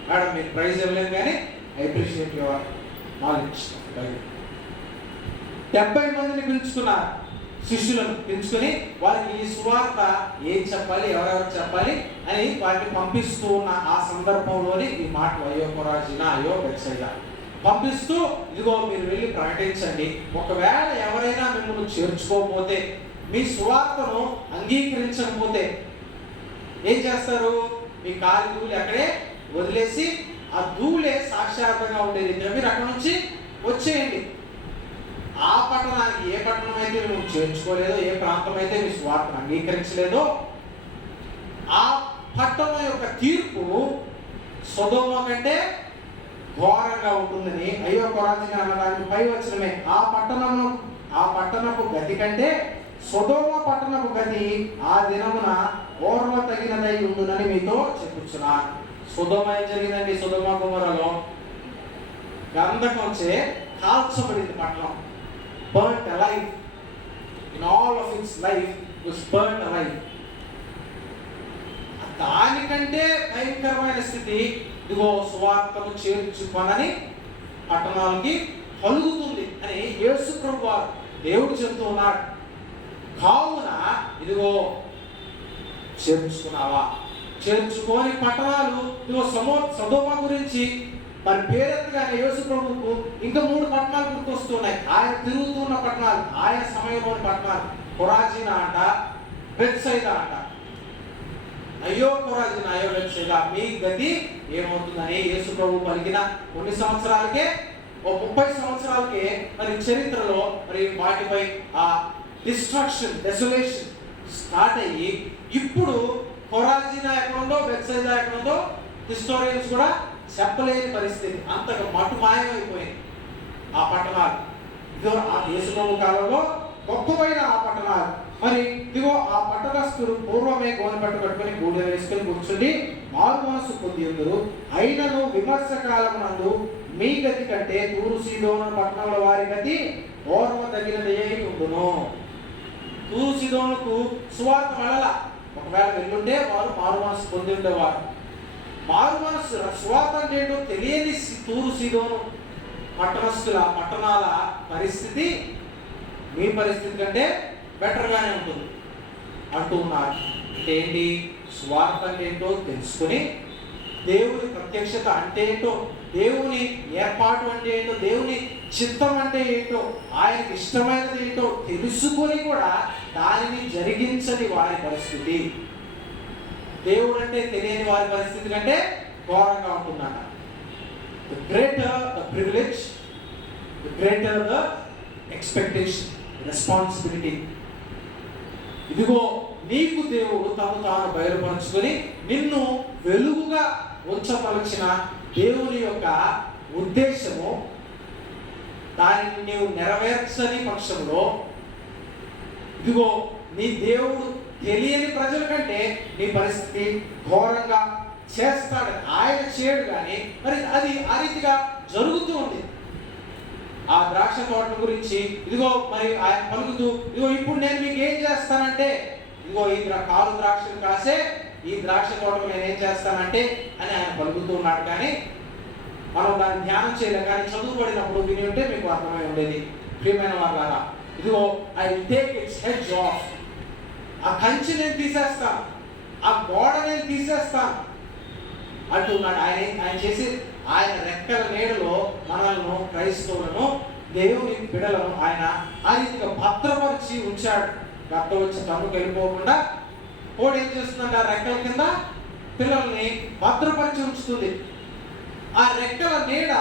మేడం మీరు ప్రైజ్ ఇవ్వలేదు కానీ ఐ అప్రిషియేట్ యువర్ నాలెడ్జ్. 70 మందిని పిలుచుకున్నారు, శిష్యులను పిలుచుకొని వారికి ఈ సువార్త ఏం చెప్పాలి, ఎవరెవరు చెప్పాలి అని వారిని పంపిస్తూ ఉన్న ఆ సందర్భంలోని ఈ మాటలు అయ్యో కొరాజినా అయ్యో బెత్సైదా పంపిస్తూ, ఇదిగో మీరు వెళ్ళి ప్రకటించండి. ఒకవేళ ఎవరైనా మిమ్మల్ని చేర్చుకోకపోతే, మీ సువార్తను అంగీకరించకపోతే ఏం చేస్తారు? మీ కాలి ధూళి అక్కడే వదిలేసి ఆ ధూళే సాక్షాత్తంగా ఉండేది మీరు అక్కడ నుంచి వచ్చేయండి. ఆ పట్టణానికి, ఏ పట్టణం అయితే నువ్వు చేర్చుకోలేదో, ఏ ప్రాంతం అయితే మీ స్వార్థను అంగీకరించలేదో, ఆ పట్టణం యొక్క తీర్పు సొదొమ కంటే ఘోరంగా ఉంటుందని అయ్యో కొరాజినా అన్నదానికి పై వచనమే. ఆ పట్టణపు గతి కంటే సొదొమ పట్టణపు గతి ఆ దినమున ఓర్వ తగినదై ఉండునని మీతో చెప్పుచున్నా. సొదొమ ఏం జరిగిందండి? సొదొమ గొమొర్రాలో గంధకంచే కాల్చబడింది పట్టణం. burnt alive. In all of its life was burnt alive. దానికంటే భయంకరమైన స్థితి ఇదిగో సువార్తను చేర్చుకొనని పట్టణాలకి కలుగుతుంది అని యేసు ప్రభువు వారు దేవుడు చెప్తూ ఉన్నాడు. కావున ఇదిగో చేర్చుకున్నావా? చేర్చుకోని పట్టణాలు ఇదిగో సొదొమ గురించి మరి పేరెత్తగానే యేసు ప్రభువుకు ఇంకా 3 పట్టణాలు గుర్తొస్తున్నాయి. ఆయన తిరుగుతున్న పట్టణాలు, ఆయన సమయంలోని పట్టణాలు. కొరాజినా అంట, బెత్సైదా అంట. అయ్యో కొరాజినా అయ్యో బెత్సైదా మీ గతి ఏమవుతుందని యేసు ప్రభువు పలికిన కొన్ని సంవత్సరాలకే, 30 సంవత్సరాలకే మరి చరిత్రలో మరి వాటిపై ఆ డిస్ట్రక్షన్, డెసొలేషన్ స్టార్ట్ అయ్యి ఇప్పుడు కొరాజినా ఎక్కడుందో, బెత్సైదా ఎక్కడుందో హిస్టోరియన్స్ కూడా చెప్పలేని పరిస్థితి. అంతగా మటు మాయమైపోయింది ఆ పట్టణాలు. ఇదిగో ఆ యేసు ప్రభు కాలంలో గొప్పమైన ఆ పట్టణాలు. మరి ఇదిగో ఆ పట్టణస్థులు పూర్వమే గోనెపట్టు కట్టుకుని బూడిద వేసుకుని కూర్చుని మారు మనసు పొంది ఉందరు. అయినను విమర్శ కాలమునందు మీ గతి కంటే తూరు సీదోను పట్టణంలో వారి గతి ఓర్వ తగినది ఉండును. తూరు సీదోనుకు సువార్త వెళ్ళల. ఒకవేళ వెళ్ళుంటే వారు మారు మనసు పొంది ఉండేవారు. మారు మనసు సువార్త అంటే ఏంటో తెలియని తూరు సీదోను పట్టణాల పరిస్థితి మీ పరిస్థితి కంటే బెటర్గానే ఉంటుంది అంటూ ఉన్నారు. అంటే ఏంటి? సువార్త అంటే ఏంటో తెలుసుకొని, దేవుని ప్రత్యక్షత అంటే ఏంటో, దేవుని ఏర్పాటు అంటే ఏంటో, దేవుని చిత్తం అంటే ఏంటో, ఆయనకి ఇష్టమైనది ఏంటో తెలుసుకొని కూడా దానిని జరిగించని వారి పరిస్థితి, దేవుడు అంటే తెలియని వారి పరిస్థితి కంటే ఘోరంగా ఉంటుందట. The greater the privilege, the greater the expectation, responsibility. ఇదిగో నీకు దేవుడు తను తాను బయలుపరుచుకొని నిన్ను వెలుగుగా ఉంచవలసిన దేవుని యొక్క ఉద్దేశము, దానిని నీవు నెరవేర్చని పక్షంలో ఇదిగో నీ దేవుడు తెలియని ప్రజల కంటే నీ పరిస్థితి ఘోరంగా చేస్తాడు. ఆయన చేయడు కానీ మరి అది ఆ రీతిగా జరుగుతూ ఉంది. ఆ ద్రాక్ష తోట గురించి ఇదిగో మరి ఆయన పలుకుతూ, ఇదిగో ఇప్పుడు నేను మీకు ఏం చేస్తానంటే, ఇదిగో ఈ కారు ద్రాక్షలు కాసే ఈ ద్రాక్ష తోటకు నేను ఏం చేస్తానంటే అని ఆయన పలుకుతూ ఉన్నాడు. కానీ మనం దాన్ని ధ్యానం చేయలేం. కానీ చదువుబడినప్పుడు విని ఉంటే మీకు అర్థమై ఉండేది. ప్రియమైన వాళ్ళారా, ఇదిగో I will take its hedge of. ఆ కంచి నేను తీసేస్తాను, ఆ గోడ నేను తీసేస్తాను అంటున్నాడు. ఆయన చేసి ఆయన రెక్కల నీడలో మనల్ని, క్రైస్తవులను, దేవుని బిడలను ఆయన ఆ రీతిగా భద్రపరిచి ఉంచాడు. గట్ట వచ్చి తమ్ముకు వెళ్ళిపోకుండా కోడి ఏం చేస్తుందంటే ఆ రెక్కల కింద పిల్లల్ని భద్రపరిచి ఉంచుతుంది. ఆ రెక్కల నీడ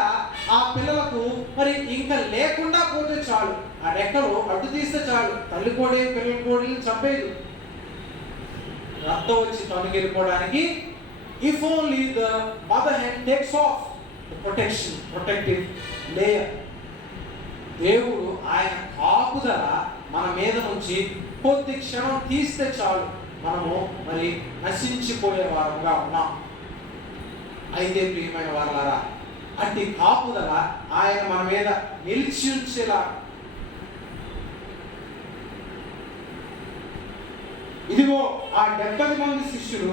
ఆ పిల్లలకు మరి ఇంకా లేకుండా పోతే చాలు, ఆ రెక్కలు అడ్డు తీస్తే చాలు, తల్లి కోడి పిల్లల కోడిని చంపేది. రక్తం వచ్చి తనుకు వెళ్ళిపోవడానికి if only the mother hen takes off the protective layer. దేవుడు ఆయన కాపుదల మన మీద నుంచి కొద్ది క్షణం తీస్తే చాలు, మనము మరి నశించిపోయే వారంగా ఉన్నాం. అయితే ప్రియమైన వారలారా, అట్టి కాపుదల ఆయన మన మీద నిలిచి ఉంచేలా ఇదిగో ఆ 70 మంది శిష్యులు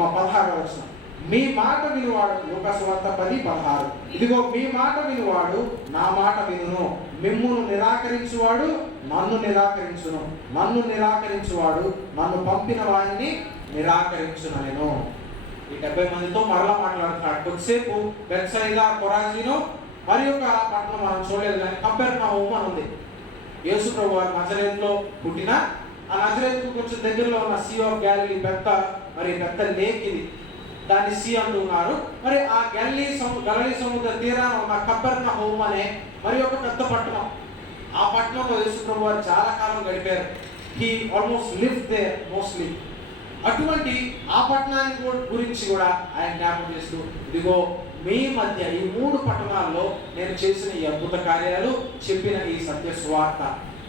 16వ వచనం, మీ మాట వినువాడు, లూకాసు వార్త 10:16, ఇదిగో మీ మాట వినువాడు నా మాట వినును, మిమ్మును నిరాకరించువాడు నన్ను నిరాకరించును, నన్ను నిరాకరించువాడు నన్ను పంపిన వారిని నిరాకరించునను. ఈ 70 మందితో మరలా మాట్లాడుతున్నాడు. కొద్దిసేపు బెత్సైదా, కొరాజీను మరి ఒక పట్టణం మనం చూడలేదు, కానీ కపెర్నహూము అని ఉంది. యేసు ప్రభు వారు నజరేతులో పుట్టిన ఆ నజరేతుకు కొంచెం దగ్గరలో ఉన్న సీ ఆఫ్ గ్యాలిలీ పెద్ద లేక్ ఇది, దాన్ని సీ అంటున్నారు. మరి ఆ గలిలీ సముద్ర తీరాన ఉన్న కపెర్నహూము అనే మరి ఒక పెద్ద పట్టణం. ఆ పట్టణంలో యేసు ప్రభు వారు చాలా కాలం గడిపారు. He almost live there mostly. అటువంటి ఆ పట్టణాన్ని గురించి కూడా ఆయన జ్ఞాపకం చేస్తూ, ఇదిగో మీ మధ్య ఈ 3 పట్టణాల్లో నేను చేసిన ఈ అద్భుత కార్యాలు, చెప్పిన ఈ సత్య సువార్త,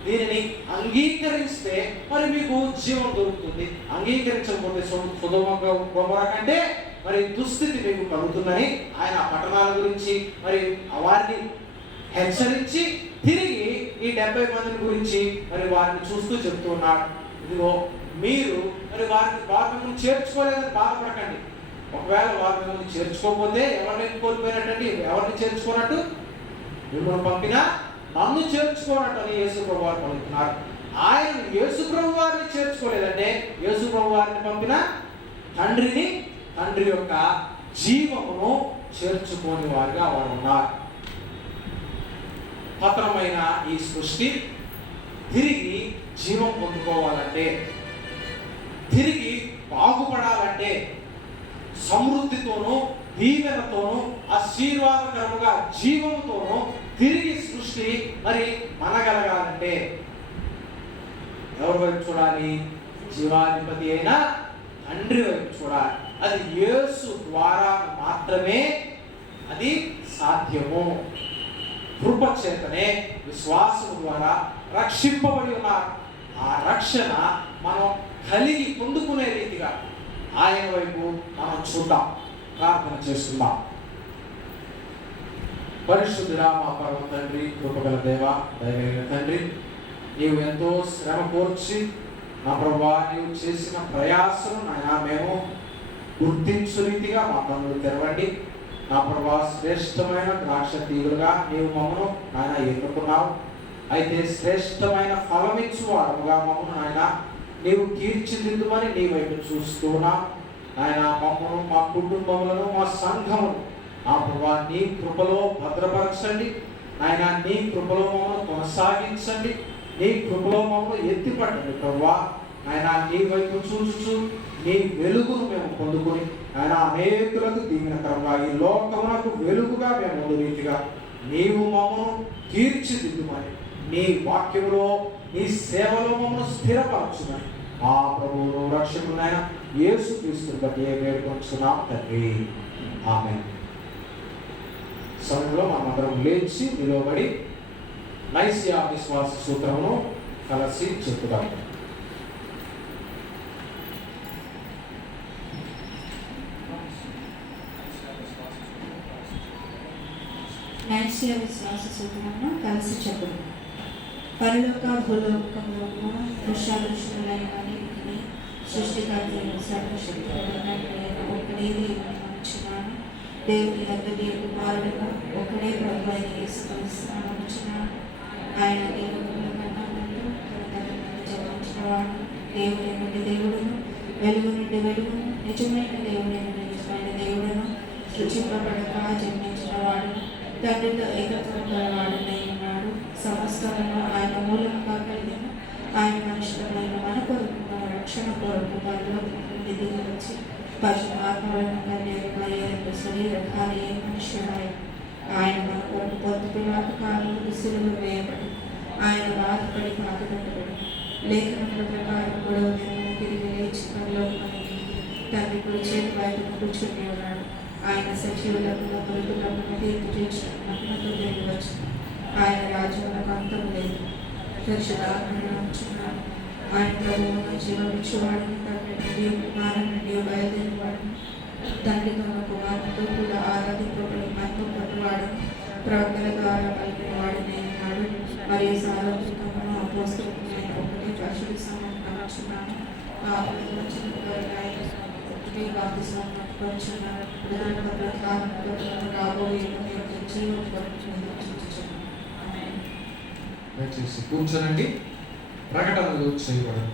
దీనిని అంగీకరిస్తే మరి మీకు జీవం దొరుకుతుంది, అంగీకరించకపోతే సొదొమ గొమొర్రా కంటే మరి దుస్థితి మీకు కలుగుతుందని ఆయన ఆ పట్టణాల గురించి మరి వారిని హెచ్చరించి తిరిగి ఈ 70 మందిని గురించి మరి వారిని చూస్తూ చెప్తూ ఉన్నాడు. ఇదిగో మీరు మరి వారిని చేర్చుకోలేదని బాధపడకండి. ఒకవేళ వారు మిమ్మల్ని చేర్చుకోకపోతే ఎవరిని కోల్పోయినట్టండి, ఎవరిని చేర్చుకోనట్టు, మిమ్మల్ని పంపినా నన్ను చేర్చుకోనట్టు అని యేసు ప్రభు వారు పలుకుతున్నారు. ఆయన యేసు ప్రభు వారిని చేర్చుకోలేదంటే యేసు ప్రభు వారిని పంపిన తండ్రి యొక్క జీవమును చేర్చుకోని వారిగా వారు ఉన్నారు. పతనమైన ఈ సృష్టి తిరిగి జీవం పొందుకోవాలంటే, తిరిగి బాగుపడాలంటే, సమృద్ధితోనూ దీవెనతోనూ ఆశీర్వాదకరముగా జీవముతోనూ తిరిగి సృష్టి మరి మనగలగాలంటే ఎవరి వైపు చూడాలి? జీవాధిపతి అయిన తండ్రి వైపు చూడాలి. అది యేసు ద్వారా మాత్రమే అది సాధ్యము. కృప చేతనే విశ్వాసం ద్వారా రక్షింపబడి ఉన్నారు. ఆ రక్షణ మనం కలిగి పొందుకునే రీతిగా ఆయన వైపు మనం చూద్దాం, ప్రార్థన చేసుకుందాం. పరిశుద్ధుడా మా పరమ తండ్రి, కృపగల దేవ, దయగలిగిన తండ్రి, నీవు ఎంతో శ్రమ కోర్చి నా ప్రభువా నీవు చేసిన ప్రయాసను నాయన మేము గుర్తించు రీతిగా మా కన్నులు తెరవండి. నా ప్రభువా శ్రేష్టమైన ద్రాక్ష తీగులుగా నీవు మమ్మను నాయన ఎన్నుకున్నావు. అయితే శ్రేష్టమైన ఫలమిచ్చు వారముగా మమ్మను నాయన నీవు తీర్చిదిద్దుమని నీ వైపు చూస్తున్నా. ఆయన మమ్మను, మా కుటుంబములను, మా సంఘమును నా ప్రభువా నీ కృపలో భద్రపరచండి. ఆయన నీ కృపలో మమ్మల్ని కొనసాగించండి. నీ కృపలో మమ్మల్ని ఎత్తిపట్టండి ప్రభువా. ఆయన నీ వైపు చూస్తూ నీ వెలుగును మేము పొందుకొని ఆయన అనేకులకు దీవెనకరంగా ఈ లోకమునకు వెలుగుగా మేము ఉండే రీతిగా నీవు మమ్మను తీర్చిదిద్దుమని, నీ వాక్యములో నీ సేవలో మమ్మల్ని స్థిరపరచుమని మా ప్రభువును రక్షకుడైన యేసుక్రీస్తుని బట్టి వేడుకొంచున్నాం తండ్రి. ఆమేన్. సమయంలో మనమందరం లేచి నిలబడి నైసియా విశ్వాస సూత్రమును కలిసి చెప్పుదాం. నైసియా విశ్వాస సూత్రమును కలిసి చెప్పుదాం. పరలోక భూలోకములను దృశ్యాదృశ్యులైన వాటిని సృష్టికర్తను సర్వశక్తిపరుడైన ఒకడే దేవుని నమ్ముచున్నాను. దేవుని అద్వితీయ కుమారుడుగా ఒకడే ప్రభు అయిన యేసుక్రీస్తును నమ్ముచున్నాను. ఆయన దేవుని కన్నా ముందు జన్మించినవాడు, దేవుని నుండి దేవుడును, వెలుగు నుండి వెలుగును, నిజమైన దేవుని నుండి నిజమైన దేవుడును, సృష్టింపబడక జన్మించిన వాడు, తండ్రితో ఏకత్వం గలవాడునై ఉన్నాడు. సమస్తమును ఆయన మూలముగా కలిగిన ఆయన మనుషులమైన మన కొరకు, మన రక్షణ కొరకు పరలోకం నుండి దిగి వచ్చి పరిశుద్ధాత్మలను కన్యకమయ్యేందు శరీరధారి అయి మనుష్యుడాయి. ఆయన మన కొరకు పొద్దు పిల్లల కాలంలో సిలువ వేయబడి ఆయన బాధపడి పాతపెట్టబడి లేఖనముల ప్రకారం కూడా నేను తిరిగి లేచి పరలోకమని తండ్రి కుడి చేతి వైపున కూర్చుని ఉన్నాడు. ఆయన సజీవులకు మృతులకు తీర్పు చేసిన మహిమతో తిరిగి వచ్చి ఆయన రాజ్యములకు అంతం లేదు. పరిశుద్ధాత్మను నమ్ముచున్నాను. ఆయన ప్రభువును జీవమిచ్చువాడిని, తండ్రి కుమారుని నుండి బయలుదేరివాడిని, తండ్రితో కుమారునితో కూడా ఆరాధింపబడి మహిమ పొందువాడని ప్రవక్తల ద్వారా పలికిన వాడిని ఉన్నాడు. మరియు సార్వత్రికమును అపోస్తలుడైన ఒకటే పరిశుద్ధ సంఘం నమ్ముచున్నాను. దయచేసి కూర్చోనండి. ప్రకటనలు చేయబడదు.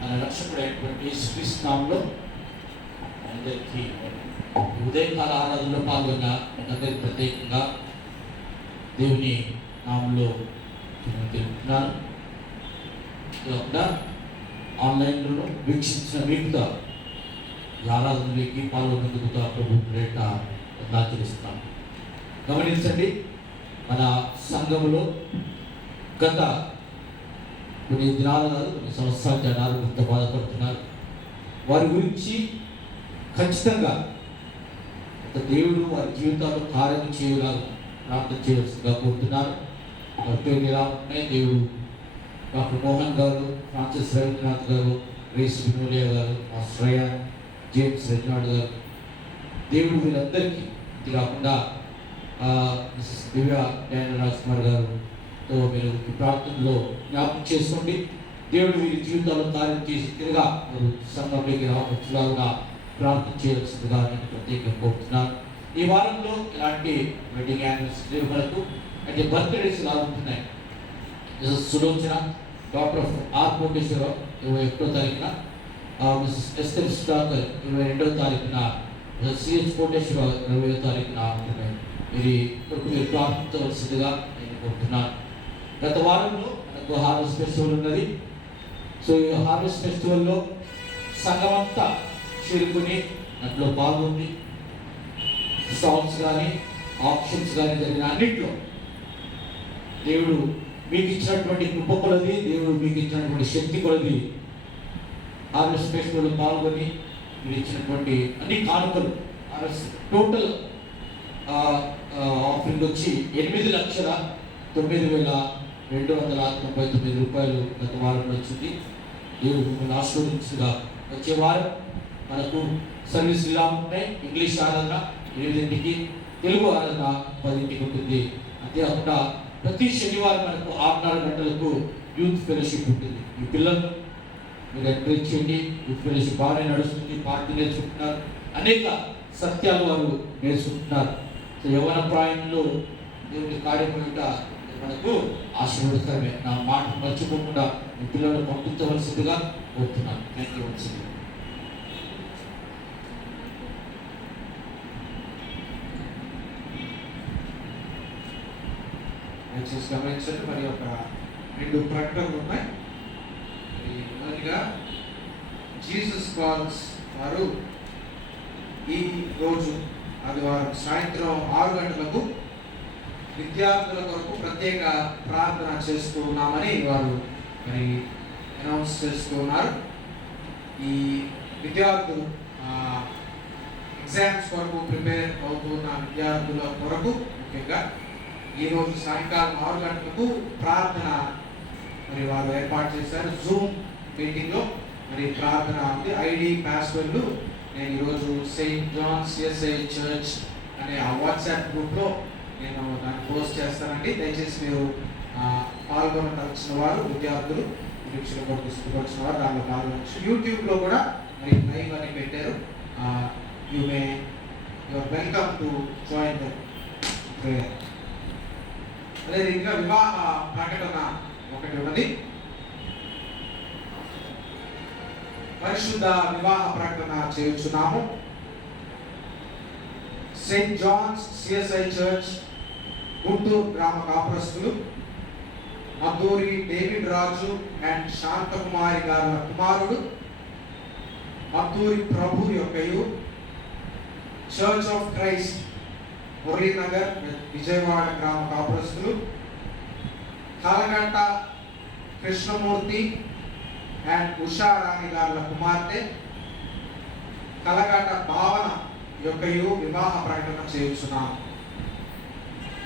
మన రక్షకుడైనటువంటి యేసుక్రీస్తు నామములో అందరికీ ఉదయకాల ఆరాధనలో పాల్గొన్న అందరికీ ప్రత్యేకంగా దేవుని నామంలో తెలుపుతున్నాను. కాకుండా ఆన్లైన్లో వీక్షించిన మిగతా ఈ ఆరాధనలోకి పాల్గొన్నందుకు ప్రభు ప్రేట ఆచరిస్తున్నాను. గమనించండి, మన సంఘములో గత కొన్ని దినాలు కాదు, కొన్ని సంవత్సరాల జనాలు ఇంత బాధపడుతున్నారు. వారి గురించి ఖచ్చితంగా దేవుడు వారి జీవితాల్లో కార్యం చేయలాగా ప్రార్థన చేయవలసిందిగా కోరుతున్నారు. వారి పేరు ఎలా ఉన్నాయి? దేవుడు డాక్టర్ మోహన్ గారు, ఫ్రాన్సిస్ రవీంద్రనాథ్ గారు, రేస్ వినోలియా గారు, శ్రేయ, జేమ్స్ రెజినాడ్ గారు, దేవుడు వీళ్ళందరికీ ఇది కాకుండా మిస్సెస్ దివ్య డానియల్ రాజ్ కుమార్ గారుతో మీరు ఈ ప్రార్థనలో జ్ఞాపకం చేసుకోండి. దేవుడు వీరి జీవితాల్లో కార్యం చేసి తిరిగా వారు సంఘంలోకి రావచ్చులాగా ప్రార్థన చేయవలసిందిగా నేను ప్రత్యేకంగా కోరుతున్నాను. ఈ వారంలో ఇలాంటి వెడ్డింగ్ యానివర్సరీ మనకు అంటే బర్త్డేస్ ఇలా ఉంటున్నాయి. సులోచన డాక్టర్ ఆర్ కోటేశ్వరరావు 21వ తారీఖున, మిస్సెస్ ఎస్టర్ సుధాకర్ 22వ తారీఖున, సిహెచ్ కోటేశ్వరరావు 20వ తారీఖున ఉంటున్నాయి. మీరు ప్రార్థించవలసిందిగా నేను కోరుతున్నాను. గత వారంలో మనకు హార్వెస్ట్ ఫెస్టివల్ ఉన్నది. సో ఈ హార్వెస్ట్ ఫెస్టివల్లో సంఘమంతా చేరుకుని దాంట్లో పాల్గొంది. స్టాల్స్ కానీ ఆప్షన్స్ కానీ జరిగిన అన్నింటిలో దేవుడు మీకు ఇచ్చినటువంటి కృప కొలది, దేవుడు మీకు ఇచ్చినటువంటి శక్తి కొలది హార్వెస్ట్ ఫెస్టివల్లో పాల్గొని మీరు ఇచ్చినటువంటి అన్ని కానుకలు టోటల్ ఆఫరింగ్ వచ్చి 8,09,299 రూపాయలు గత వారంలో వచ్చింది. దేవుడు మిమ్మల్ని ఆశీర్వదించుగా. వచ్చే వారం మనకు సర్వీస్ ఇలా ఉంటాయి. ఇంగ్లీష్ ఆరాధన 8ంటికి, తెలుగు ఆరాధన 10ంటికి ఉంటుంది. అంతేకాకుండా ప్రతి శనివారం మనకు 6:30 గంటలకు యూత్ ఫెలోషిప్ ఉంటుంది. ఈ పిల్లలు మీరు ఎంకరేజ్ చేయండి. యూత్ ఫెలోషిప్ బాగానే నడుస్తుంది. పార్టీ నేర్చుకుంటున్నారు, అనేక సత్యాలు వారు నేర్చుకుంటున్నారు. సో యవ్వన ప్రాయంలో దేవుని కార్యక్రమం మనకు ఆశీర్వదకరమే. నా మాట మర్చిపోకుండా మీ పిల్లలను పంపించవలసిందిగా కోరుతున్నాను. Thank you. గమనించండి, మరి ఒక 2 ప్రకటనలు ఉన్నాయి. మొదటిగా జీసస్ కాల్స్ వారు ఈ రోజు ఆదివారం సాయంత్రం 6 గంటలకు విద్యార్థుల కొరకు ప్రత్యేక ప్రార్థన చేస్తూ ఉన్నామని వారు మరి అనౌన్స్ చేస్తూ ఉన్నారు. ఈ విద్యార్థులు ఎగ్జామ్స్ కొరకు ప్రిపేర్ అవుతున్న విద్యార్థుల కొరకు ముఖ్యంగా ఈరోజు సాయంకాలం 6 గంటలకు ప్రార్థన మరి వారు ఏర్పాటు చేశారు. జూమ్ మీటింగ్లో మరి ప్రార్థన ఉంది. ఐడి పాస్వర్డ్లు నేను ఈరోజు సెయింట్ జాన్ సిఎస్ఐ చర్చ్ అనే ఆ వాట్సాప్ గ్రూప్లో నేను దాన్ని పోస్ట్ చేస్తానండి. దయచేసి మీరు పాల్గొనవలసిన వారు విద్యార్థులు, పరీక్షల కొరకు సిద్ధపరిచిన వారు దానిలో పాల్గొనవచ్చు. యూట్యూబ్లో కూడా మరి లైవ్ అని పెట్టారు. You are welcome to join the prayer. అదే రీతిగా వివాహ ప్రకటన ఒకటి ఉన్నది. పరిశుద్ధ వివాహ ప్రకటన చేయుచున్నాము. Saint John's CSI church Guntur గ్రామ కాపురస్తులు మద్దూరి డేవిడ్ రాజు అండ్ శాంతకుమారి గారి కుమారుడు మద్దూరి ప్రభు యొక్కయు, church of Christ Muralinagar Vijayawada గ్రామ కాపురస్తులు కలగంట కృష్ణమూర్తి అండ్ ఉషా రాణి గారుల కుమార్తె కలగాట భావన యొక్కయు వివాహ ప్రకటన చేయుచున్నాను.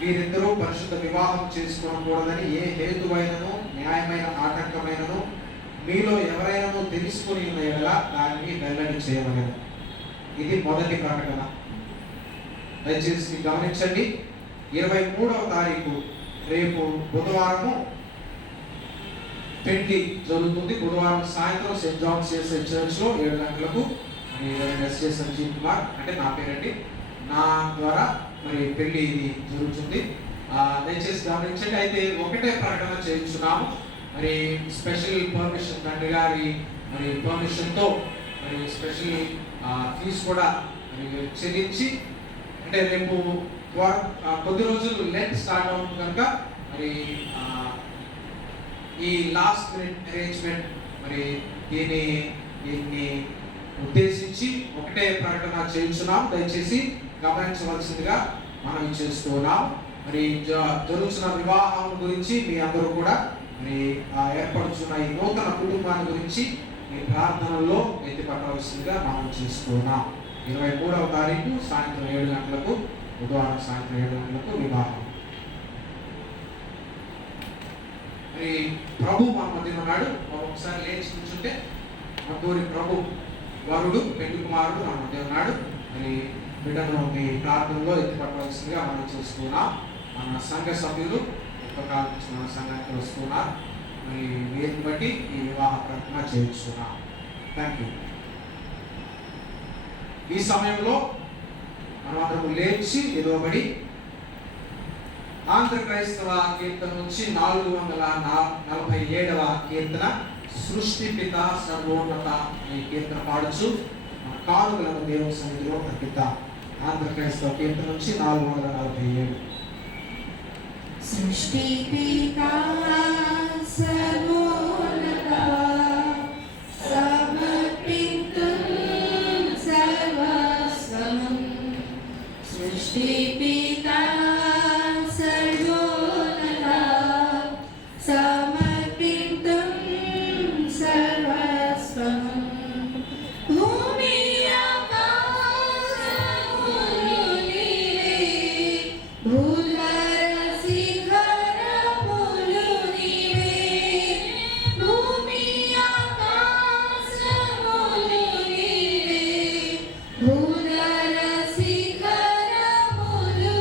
వీరిద్దరూ పరిశుద్ధ వివాహం చేసుకోకూడదని ఏ హేతువైనను న్యాయమైన ఆటంకమైనను మీలో ఎవరైనాను తెలుసుకుని ఉన్న ఎడల దానిని వెల్లడి చేయవలెను. ఇది మొదటి ప్రకటన. దయచేసి గమనించండి. 23వ తారీఖు రేపు బుధవారము పెళ్లి జరుగుతుంది. బుధవారం సాయంత్రం సెయింట్ జాన్స్ చేసే చర్చ్లో 7 గంటలకు ఎస్ఏ సంజీవ్ కుమార్ అంటే నా పేరండి, నా ద్వారా మరి పెళ్లి ఇది జరుగుతుంది. దయచేసి గమనించండి. అయితే ఒకటే ప్రకటన చేయించున్నాము. మరి స్పెషల్ పర్మిషన్ తండ్రి గారి మరి పర్మిషన్తో మరి స్పెషల్ ఫీజు కూడా మరి చెల్లించి, అంటే రేపు కొద్ది రోజులు లెట్ స్టార్ట్ అవుతుంది కనుక మరి ఈ లాస్ట్ మినిట్ అరేంజ్మెంట్ మరి దీన్ని ఉద్దేశించి ఒకటే ప్రకటన చేయించున్నాం. దయచేసి గమనించవలసిందిగా మనం చేస్తున్నాం. మరి జరుగుతున్న వివాహం గురించి మీ అందరూ కూడా మరి ఏర్పడుతున్న ఈ నూతన కుటుంబాన్ని గురించి మీ ప్రార్థనల్లో ఎత్తిపట్టవలసిందిగా మనం చేస్తున్నాం. 23వ తారీఖు సాయంత్రం 7 గంటలకు, బుధవారం సాయంత్రం 7 గంటలకు వివాహం. మరి ప్రభు మన మధ్య ఉన్నాడు. ఒకసారి లేచి కూర్చుంటే మధురి ప్రభు వరుడు పెళ్లి కుమారుడు మన మధ్య ఉన్నాడు. మరి బిడ్డను మీ ప్రార్థనలో ఎత్తిపట్టవలసిందిగా మనం చూస్తున్నాం. మన సంఘ సభ్యులు కాలం నుంచి మన సంఘానికి వస్తున్నారు. మరి వీరిని బట్టి ఈ వివాహ ప్రకటన చేస్తున్నాం. Thank you. ఈ సమయంలో మనం అందరూ లేచి నిలవబడి ఆంధ్ర క్రైస్తవ కీర్తన నుంచి 447వ కీర్తన సృష్టి పిత సర్వోన్నత ఈ కీర్తన పాడుచు మన కానుకలను దేవుని సన్నిధిలో అర్పిద్దాం. ఆంధ్ర క్రైస్తవ కీర్తన నుంచి 447. సృష్టి పితా సర్వోన్నత సమర్పితుం సర్వస్వము. సృష్టి పితా సర్వోన్నత సమర్పితుం సర్వస్వము. భూమి ఆకాశములు నీవే, భూధర శిఖరములు నీవే. భూమి ఆకాశములు నీవే, భూధర శిఖరములు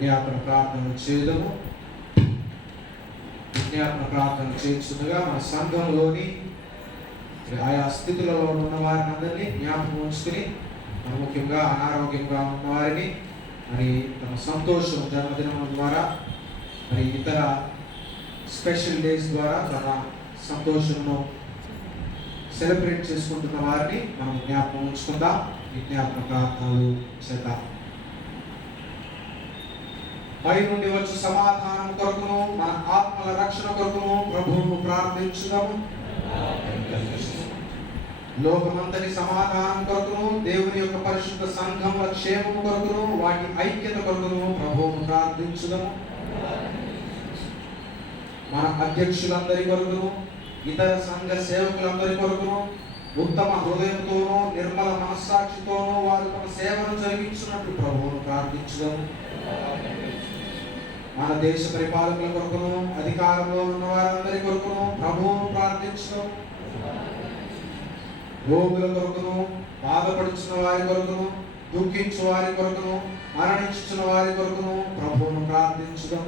విజ్ఞాపన ప్రార్థన చేయడము. విజ్ఞాపన ప్రార్థన చేస్తుండగా మన సంఘంలోని ఆయా స్థితులలో ఉన్న వారిని అందరినీ జ్ఞాపకం ఉంచుకుని, మరి ముఖ్యంగా అనారోగ్యంగా ఉన్న వారిని, మరి తమ సంతోషం జన్మదినం ద్వారా, మరి ఇతర స్పెషల్ డేస్ ద్వారా తన సంతోషంను సెలబ్రేట్ చేసుకుంటున్న వారిని మనం జ్ఞాపకం ఉంచుకుందాం. విజ్ఞాపన ప్రార్థనలు చేద్దాం. పై నుండి వచ్చి సమాధానం కొరకును మన ఆత్మల రక్షణ కొరకును ప్రభువును ప్రార్థించుదాము. లోకమంతటి సమాధానం కొరకును దేవుని యొక్క పరిశుద్ధ సంఘముల క్షేమము కొరకును వాటి ఐక్యత కొరకును ప్రభువును ప్రార్థించుదాము. మన అధ్యక్షులందరి కొరకును ఇతర సంఘ సేవకులందరి కొరకును ఉత్తమ హృదయంతోనూ నిర్మల మనస్సాక్షితోనూ వారు తమ సేవను జరిగించినట్లు ప్రభువును ప్రార్థించుదాము. మన దేశ పరిపాలకుల కొరకును అధికారంలో ఉన్న వారందరి కొరకును ప్రభువును ప్రార్థించడం. రోగుల కొరకును, బాధపడుచున్న వారి కొరకును, దుఃఖించు వారి కొరకును, మరణించుచున్న వారి కొరకును ప్రభువును ప్రార్థించడం.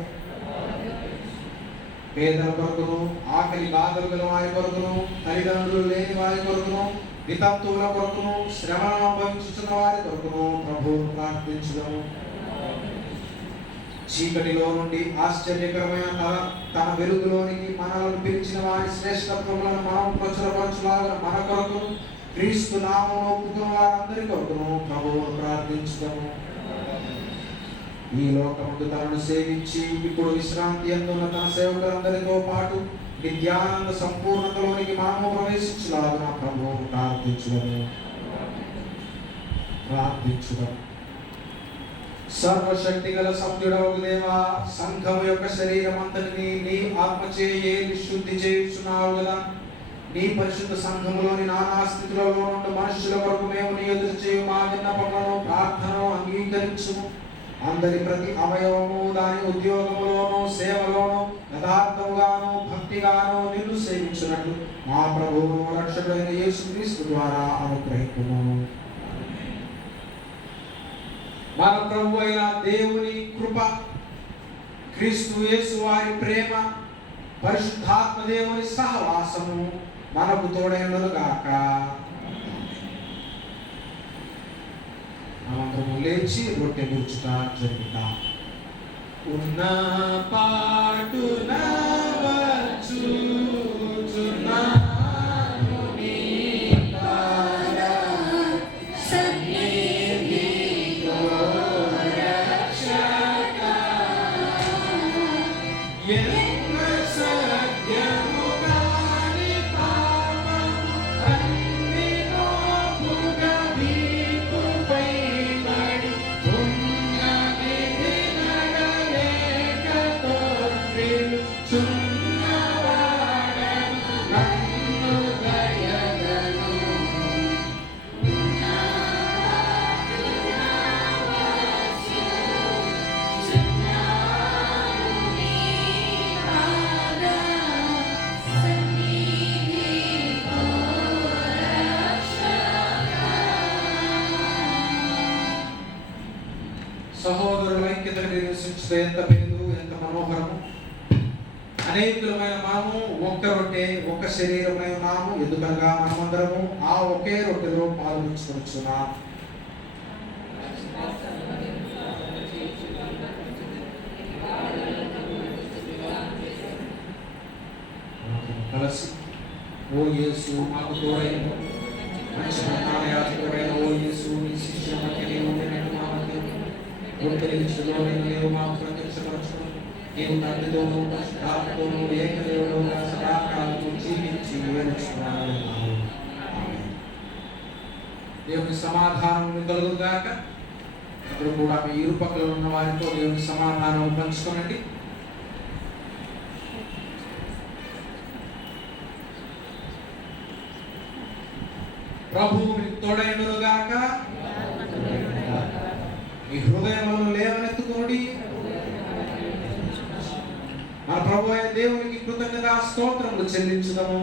పేదల కొరకును, ఆకలి బాధలు గల వారి కొరకును, తల్లిదండ్రులు లేని వారి కొరకును, వితంతువుల కొరకును, శ్రమను అనుభవించుచున్న వారి కొరకును ప్రభువును ప్రార్థించడం. చీకటిలో నుండి ఆశ్చర్యకరమైన తన వెలుగులోనికి మనల్ని పిలిచిన వారి శ్రేష్టత్వములను మనం ప్రచురపరచులాగా మన కొరకు క్రీస్తు నామమును ఒప్పుకున్న వారందరి కొరకును ప్రభువును ప్రార్థించుదాము. ఈ లోకముందు తనను సేవించి ఇప్పుడు విశ్రాంతి అందున్న తన సేవకులందరితో పాటు నిత్యానంద సంపూర్ణతలోనికి మనము ప్రవేశించులాగా ప్రభువును ప్రార్థించుదాము. సర్వశక్తి గల సత్యుడవగు దేవా, సంఘము యొక్క శరీరం అంతటిని నీ ఆత్మచే ఏలి శుద్ధి చేయుచున్నావు కదా. నీ పరిశుద్ధ సంఘములోని నానా స్థితులలో నుండి మనుషుల వరకు మేము నీ ఎదురు చేయు మా విన్నపములను ప్రార్థనను అంగీకరించుము. అందరి ప్రతి అవయవము దాని ఉద్యోగములోను సేవలోను యథార్థముగాను భక్తిగాను నిన్ను సేవించున్నట్లు మా ప్రభువును రక్షకుడైన యేసుక్రీస్తు ద్వారా అనుగ్రహించుము. మన ప్రభు అయిన దేవుని కృప, క్రీస్తు యేసు వారి ప్రేమ, పరిశుద్ధాత్మ దేవుని సహవాసము మనకు తోడైనను గాక. మనము లేచి రొట్టె విరుచుట జరుగుతాం. ఉన్న పాటున వచ్చుచున్నాను నీ ద్వారా సన్నిధిలో రక్షక. ఎన్న సత్యము కాని పాపము అన్నిలో భుగవీపుపై పడి ఉన్నది నడలేక తోడ్రిల్చున్నవాడను నన్ను దయగను. సహోదరుల ఐక్యతను నిరసించే ఎంత మేలు, ఎంత మనోహరము. అనేకులమైన మనము ఒక్క రొట్టె ఒక్క శరీరమై ఉన్నాము. ఎందుకనగా మనమందరము ఆ ఒకే రొట్టెలో పాల్గొంచుకొనుచున్నాం. కలిసి ఓ యేసు మాకు తోడైన మంచి యాజకుడైన ఓ యేసు నీ శిష్యుల మధ్య నీవు ఉండినట్టు మా మధ్య నీవు మాకు ప్రత్యక్షపరచును. నీవు తండ్రితోనూ పరిశుద్ధాత్మతోనూ ఏకదేవుడుగా సదాకాలము జీవించి ఏలుచున్నావు. దేవుని సమాధానం కలుగుగాక. ఇప్పుడు కూడా మీ ఇరుపక్కల ఉన్న వారితో దేవుని సమాధానం పంచుకోనండి. ప్రభువు మీకు తోడైనగాక. మీ హృదయములను లేవనెత్తుకునుడి. మన ప్రభు అయిన దేవునికి కృతజ్ఞత స్తోత్రములు చెల్లించుదాము.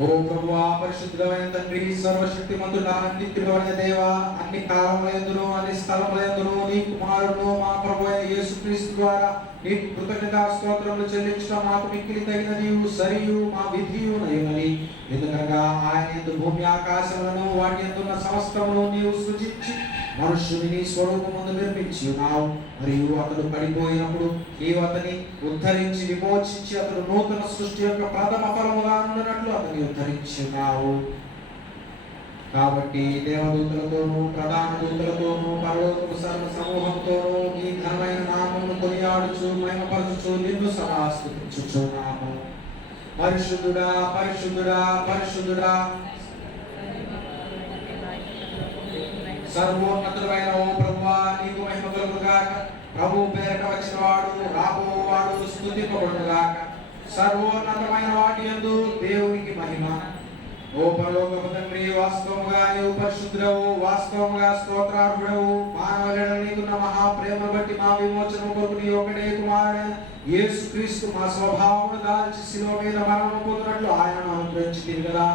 ఓ ఓ ప్రభువా, పరిశుద్ధమైన తండ్రి, సర్వశక్తిమంతుడా, నిత్యుడైన దేవా, అన్ని కాలములందును అన్ని స్థలములందును నీ కుమారుడు మా ప్రభువైన యేసుక్రీస్తు ద్వారా నీకు కృతజ్ఞతా స్తోత్రములు చెల్లించడం మాకు మిక్కిలి తగినది, సరియు మా విధియు నయునది. ఎందుకనగా ఆయన యందు భూమి ఆకాశములను వాటి యందున్న సమస్తమును నీవు సృజించి మనుష్యుని నీ స్వరూపమందు నిర్మించి ఉన్నావు. మరియు అతడు పడిపోయినప్పుడు నీవు అతని ఉద్ధరించి విమోచించి అతడు నూతన సృష్టి యొక్క ప్రథమ ఫలముగా ఉన్నట్లు అతని ఉద్ధరించి ఉన్నావు. కాబట్టి దేవదూతలతోనూ ప్రధాన దూతలతోనూ పరలోకపు సర్వ సమూహంతోనూ నీ ఘనమైన నామమును కొనియాడుచు మహిమపరచుచు నిన్ను సదా స్తుతించుచున్నాము. పరిశుద్ధుడా, పరిశుద్ధుడా, పరిశుద్ధుడా, సర్వోన్నతుడైన ఓ ప్రభువా, నీకు మహిమ కలుగుగాక. ప్రభువు పేరట వచ్చిన వాడు రాబోవాడు స్తుతింపబడుగాక. సర్వోన్నతమైన వాటి యందు దేవునికి మహిమ. ఓ పరలోకపు తండ్రి, వాస్తవముగా నీవు పరిశుద్ధుడవు, వాస్తవముగా స్తోత్రార్హుడవు. మానవుల నీకున్న మహాప్రేమను బట్టి మా విమోచన కొరకు నీ ఒకటే కుమారుడైన యేసుక్రీస్తు మా స్వభావమును దాల్చి శిలువ మీద మరణము పొందినట్లు ఆయనను అనుగ్రహించింది కదా.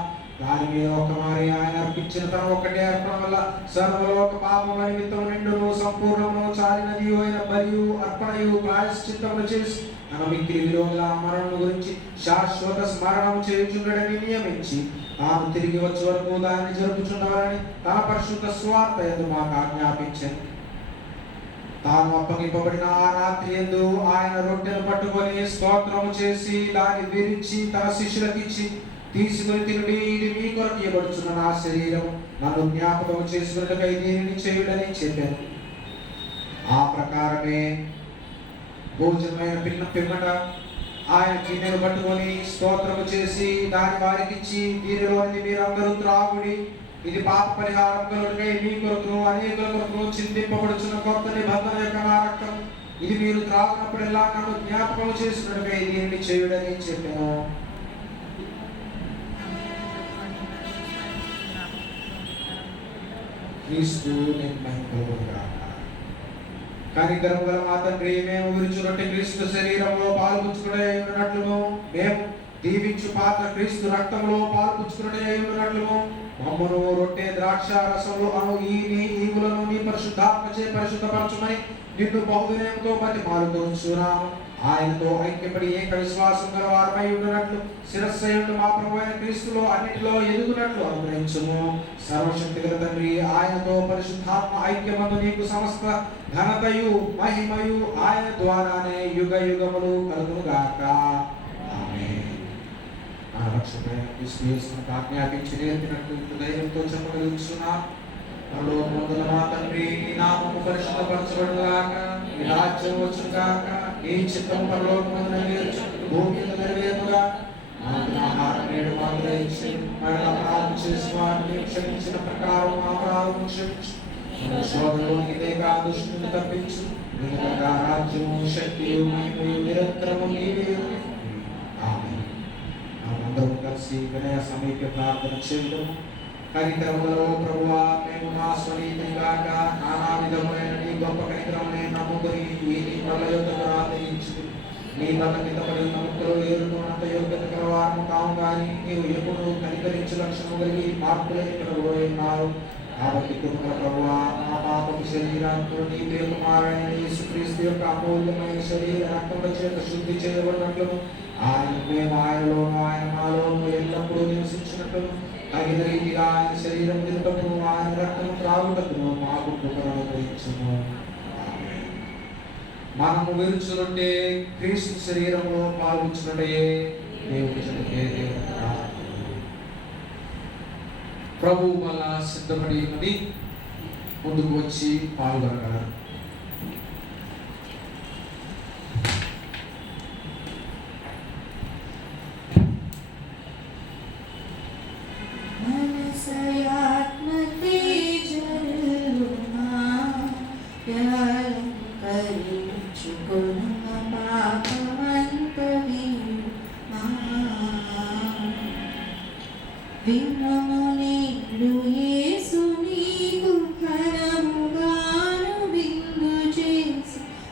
దాని మీద ఒక మారి ఆయన అర్పించిన తన ఒక్కటే అర్పణ వల్ల సర్వలోక పాపముల నిమిత్తం నిండును సంపూర్ణమును చాలినది అయిన బలియు అర్పణయు ప్రాయశ్చిత్తములు చేసి తన మిక్కిలి విరోధుల మరణము గురించి శాశ్వత స్మరణము చేయుచుండడని నియమించి తాను తిరిగి వచ్చే వరకు దాన్ని జరుపుచున్నవారని తన పరిశుద్ధ స్వార్థ యందు మాకు ఆజ్ఞాపించాను. తాను అప్పగింపబడిన ఆ రాత్రి యందు ఆయన రొట్టెను పట్టుకొని స్తోత్రము చేసి దాన్ని విరిచి తన శిష్యులకు ఇచ్చి, తీసుకుని తినుడి, ఇది మీ కొరకు ఇవ్వబడుచున్న నా శరీరం, నన్ను జ్ఞాపకం చేసుకున్నట్టుగా దీనిని చేయుడని చెప్పాను. ఆ ప్రకారమే భోజనమైన పిమ్మట ఆయన గిన్నెను పట్టుకొని స్తోత్రము చేసి దాని వారికి ఇచ్చి, దీనిలోని మీరందరూ త్రాగుడి, ఇది పాప పరిహారం కలుగుటకై మీ కొరకును అనేకుల కొరకును చిందింపబడుచున్న కొత్త నిబంధన యొక్క నా రక్తం, ఇది మీరు త్రాగినప్పుడెల్లా నన్ను జ్ఞాపకం చేసుకున్నట్టుగా దీనిని చేయుడని చెప్పాను. క్రీస్తు నేను మహిమపరచుగాక. కనికరము గల మా తండ్రి, మేము విరుచున్నట్టు క్రీస్తు శరీరంలో పాల్పుచ్చుకునే ఉన్నట్లును మేము దీవించు పాత్ర క్రీస్తు రక్తంలో పాల్పుచ్చుకునే ఉన్నట్లును మమ్మను రొట్టె ద్రాక్ష రసములు అను ఈవులను నీ పరిశుద్ధాత్మచే పరిశుద్ధపరచుమని నిన్ను బహువినయంతో బతిమాలుకొనుచున్నాము. ఆయనతో ఐక్యపడి ఏక విశ్వాసం గల వారమై ఉన్నట్లు శిరస్సయుండు మా ప్రభువైన క్రీస్తులో అన్నిటిలో ఎదుగునట్లు అనుగ్రహించుము. సర్వశక్తి గల తండ్రి, ఆయనతో పరిశుద్ధాత్మ ఐక్యమందు నీకు సమస్త ఘనతయు మహిమయు ఆయన ద్వారానే యుగ యుగములు కలుగునుగాక. ఆమేన్. నా రక్షకుడైన క్రీస్తు యేసును ఆజ్ఞాపించి నేర్పినట్లు ధైర్యంతో చెప్పగలుగుచున్నాం. పరలోకమందున్న మా తండ్రి, నీ నామము పరిశుద్ధపరచబడుగాక. నీ రాజ్యం వచ్చుగాక. నీ చిత్తము పరలోకమందు నెరవేర్చు భూమి మీద నెరవేరుగా. మాకు ఆహారం నేడు మాకు దయచేయి. మన అపరాధం చేసిన వారిని క్షమించిన ప్రకారం మా అపరాధం క్షమించు. మన శోధనలోనికి తేగా దుష్టుని తప్పించు. ఎందుకనగా రాజ్యము శక్తియు మహిమయు నిరంతరము నీవే. ఆమేన్. మనమందరం కలిసి వినయ సమీప ప్రార్థన చేయడం. కనికరములో ప్రభువా, మేము మా స్వనీతిని గాక నానా విధములైన నీ గొప్ప కనికరమునే నమ్ముకొని ఈ నీ ప్రళయోదకు ఆదరించి నీ బలమితపడి నమ్ముకులు ఏరుకున్నంత యోగ్యత కలవారము కావు గాని నీవు ఎప్పుడు కనికరించు లక్షణము కలిగి మార్పులేని ప్రభువై ఉన్నారు. కాబట్టి కృపగల ప్రభువా, మా పాపపు శరీరాంతో నీ ప్రియకుమారుడైన యేసుక్రీస్తు యొక్క అమూల్యమైన శరీర రక్తముల చేత శుద్ధి చేయబడినట్లు మేము ఆయనలోను ఆయన మాలోను ఎల్లప్పుడూ నివసించినట్లు తగిన రీతిగా ఆయన శరీరం తిరుగుటకు ఆయన రక్తం త్రాగుటకు మాకు కృపను అనుగ్రహించుము. మనము విరుచులుంటే క్రీస్తు శరీరంలో పాల్గొంచుకుంటే దేవుడి చెందే దేవుడు ప్రభు వల్ల సిద్ధపడి ఉన్నది. ముందుకు వచ్చి పాల్గొనగలరు.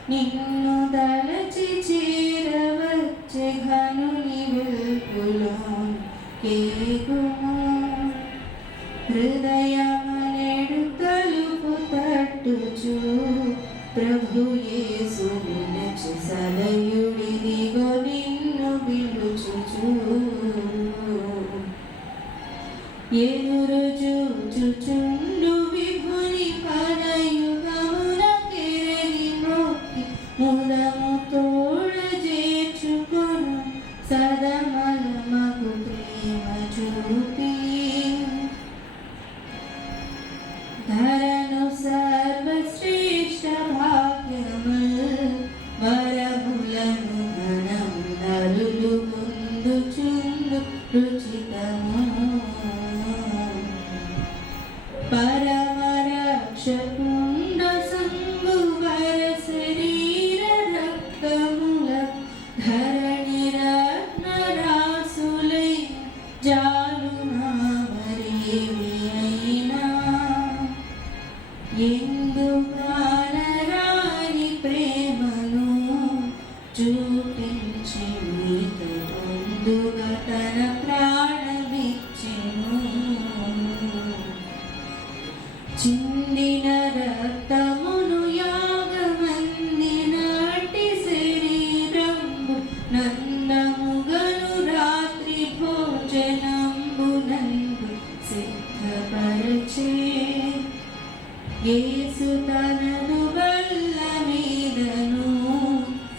నిన్ను దళచి చేరవచ్చే ఘనుని వెల్పులో కేగుము హృదయమనెడు తలుపు తట్టుచు ప్రభు యేసు నిలచి సలయుడిదిగో నిన్ను పిలుచుచు ఎదురు చూచుచుండు విభుని పదయుగమున కెరగి మ్రొక్కి ముదము తోడ చేర్చుకొను సదమలమగు ప్రేమ చూపి ధరను సర్వశ్రేష్ఠ భాగ్యముల్ వరములను ఘనము నరులు పొందుచుండు రుచితము పరమరక్షకుండ సంగువర శరీర రక్తముల ధరణి రత్నరాసులై జాలునామరేమి అయినా ఎందుగానరాని ప్రేమను చూపించి నీత పొందుగా తన ప్రాణమిచ్చెను చిందిన రక్తమును యాగమందినటి శరీరంబు నందముగను రాత్రి భోజనంబునందు సిద్ధపరచే యేసు తనను బల్ల మీదను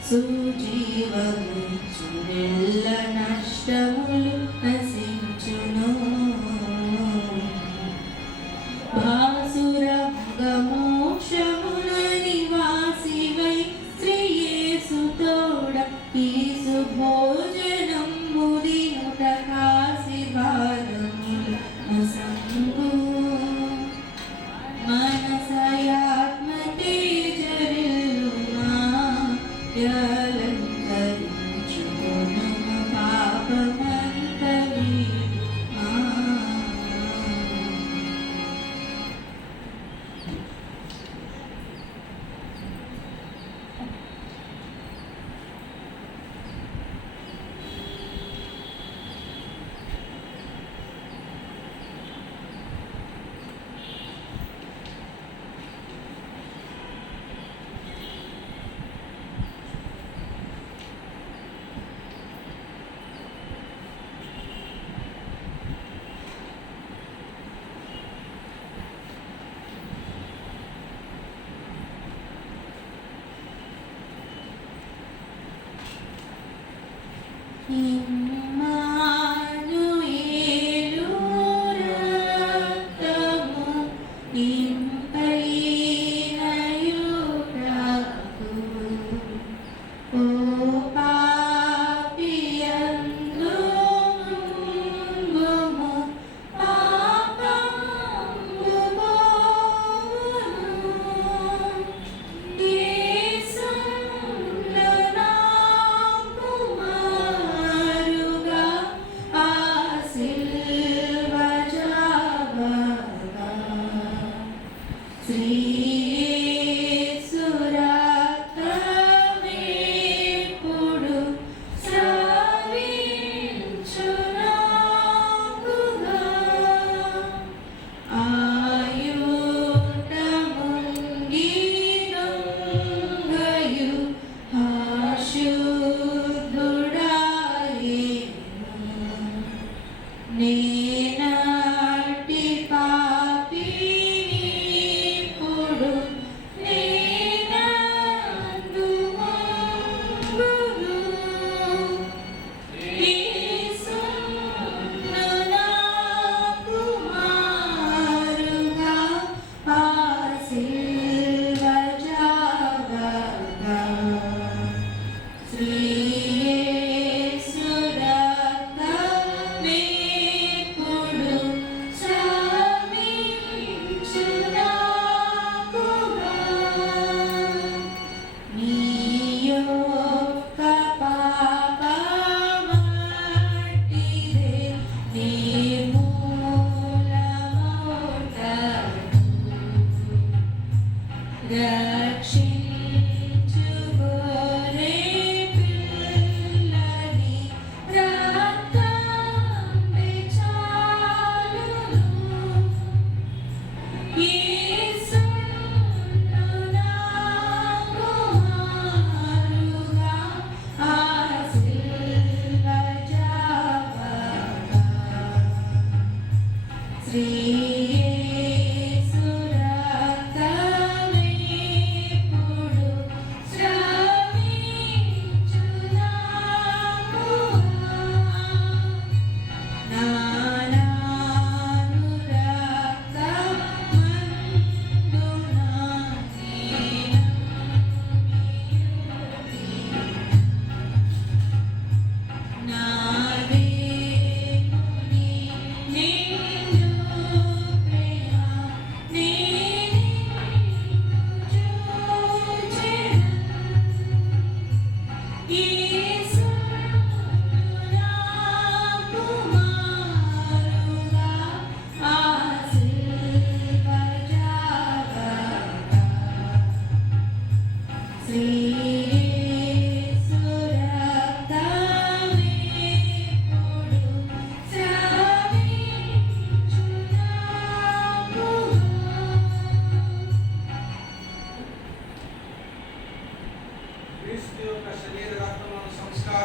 సుజీవమిచ్చు నెల్ల నష్టములు నశించును భాసురముగ మోక్షమున నివాసివై శ్రీ యేసు తోడ ఈసు భోజనంబు దినుట కాశీర్వాదములు సంగు మనసయాత్మ తేజరిల్లుమా యలంకరించుకొను పాపమంత వీడుమా ఇమ్మానుయేలు రక్తము ఇంపైనయుటకు ఓ పాపియందు ముంగుము పాపంబు పోవును యేసున నా కుమారుగా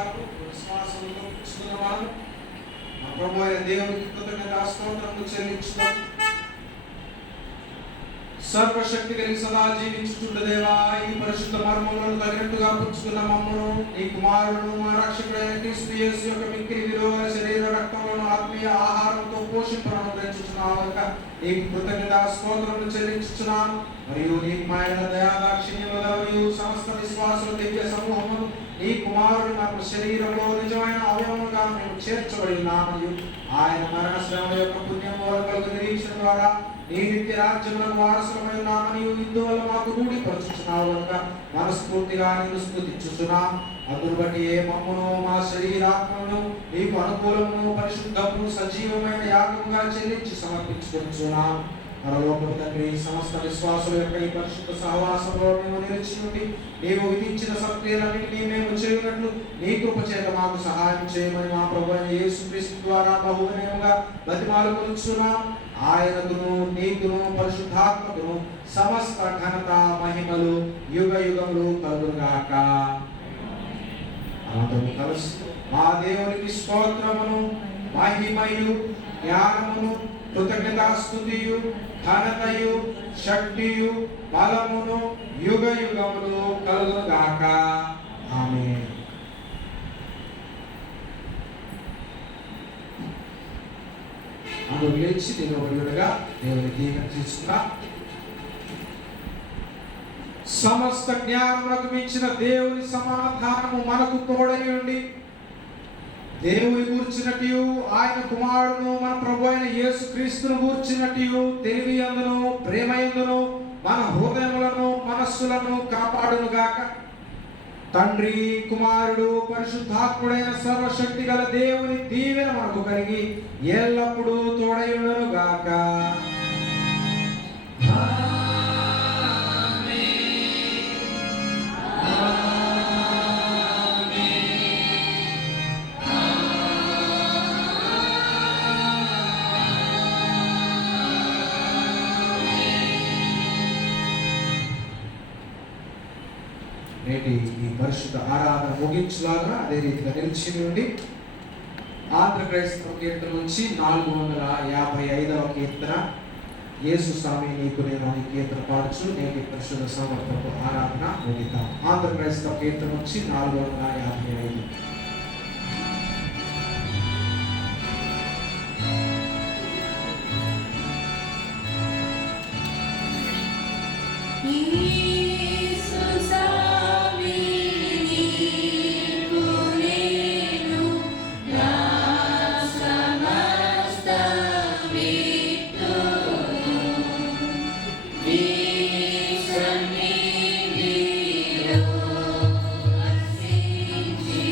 వారు విశ్వాసంతో పుచ్చుకున్న వారు మా ప్రభు అయిన దేవునికి కృతజ్ఞత స్తోత్రములు చెల్లించుదాం. సర్వశక్తి కలిగి సదా జీవించుచుండ దేవా, ఈ పరిశుద్ధ మర్మములను తగినట్టుగా పుచ్చుకున్న మమ్మను నీ కుమారుడు మా రక్షకుడైన క్రీస్తు యేసు యొక్క మిక్కిలి విలువైన శరీర రక్తములను ఆత్మీయ ఆహారంతో పోషింపనుగ్రహించుచున్నావు కనుక నీకు కృతజ్ఞత స్తోత్రములు చెల్లించుచున్నాను. మరియు నీకు మాయన దయాదాక్షిణ్యములు సమస్త విశ్వాసుల దివ్య సమూహములు నీ కుమారుడు నాకు శరీరంలో నిజమైన అవయవముగా మేము చేర్చబడి ఉన్నాము. ఆయన మరణ శ్రమ యొక్క పుణ్యం కలుగు నిరీక్షణ ద్వారా నీ నిత్య రాజ్యములకు వారసులమై ఉన్నామని ఇందువల్ల మాకు రూఢిపరచుచున్నావు కనుక మనస్ఫూర్తిగా నేను స్తుతించుచున్నాం. అందును బట్టి ఏ మమ్మును మా శరీరాత్మను నీకు అనుకూలమును పరిశుద్ధమును సజీవమైన యాగముగా చెల్లించి సమర్పించుకుంటున్నాం. పరలోకపు తండ్రి, సమస్త విశ్వాసుల యొక్క ఈ పరిశుద్ధ సహవాసంలో మేము నిలిచి ఉండి నీవు విధించిన సత్క్రియలన్నింటినీ మేము చేయునట్లు నీ కృప చేత మాకు సహాయం చేయమని మా ప్రభు అయిన యేసుక్రీస్తు ద్వారా బహువినయముగా బతిమాలుకొనుచున్నాం. ఆయనకును నీకును పరిశుద్ధాత్మకును సమస్త ఘనత మహిమలు యుగ యుగములు కలుగుగాక. అందరూ కలిసి మా దేవునికి స్తోత్రమును మహిమయు జ్ఞానమును కృతజ్ఞతాస్తుతియు ఘనతయు శక్తియు బలమును యుగ యుగములు కలుగుగాక. ఆమేన్. అందరూ లేచి నిలబడిగా దేవుని దీవెన తీసుకున్నా. సమస్త జ్ఞానములకు మించిన దేవుని సమాధానము మనకు తోడై ఉండి దేవుని గూర్చినట్టు ఆయన కుమారుడును మన ప్రభు అయిన యేసుక్రీస్తును గూర్చినట్టు తెలివి యందును ప్రేమ యందును మన హృదయములను మనస్సులను కాపాడునుగాక. తండ్రి, కుమారుడు, పరిశుద్ధాత్ముడైన సర్వశక్తి గల దేవుని దీవెన మనకు కలిగి ఎల్లప్పుడూ తోడయుండునుగాక. నేటి ఈ పరిశుద్ధ ఆరాధన ముగించులాగా అదే రీతిగా నిలిచి ఉండి ఆంధ్ర క్రైస్తవ కీర్తన నుంచి 455వ కీర్తన యేసు స్వామి నీకు నేను అనే కీర్తన పాడుచు నేటి పరిశుద్ధ సమర్పణకు ఆరాధన ముగిద్దాం. ఆంధ్ర క్రైస్తవ కీర్తన నుంచి 455. Thank you.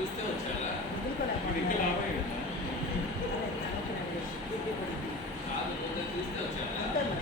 చూస్తే వచ్చారా కాదు ముందు చూస్తే వచ్చారా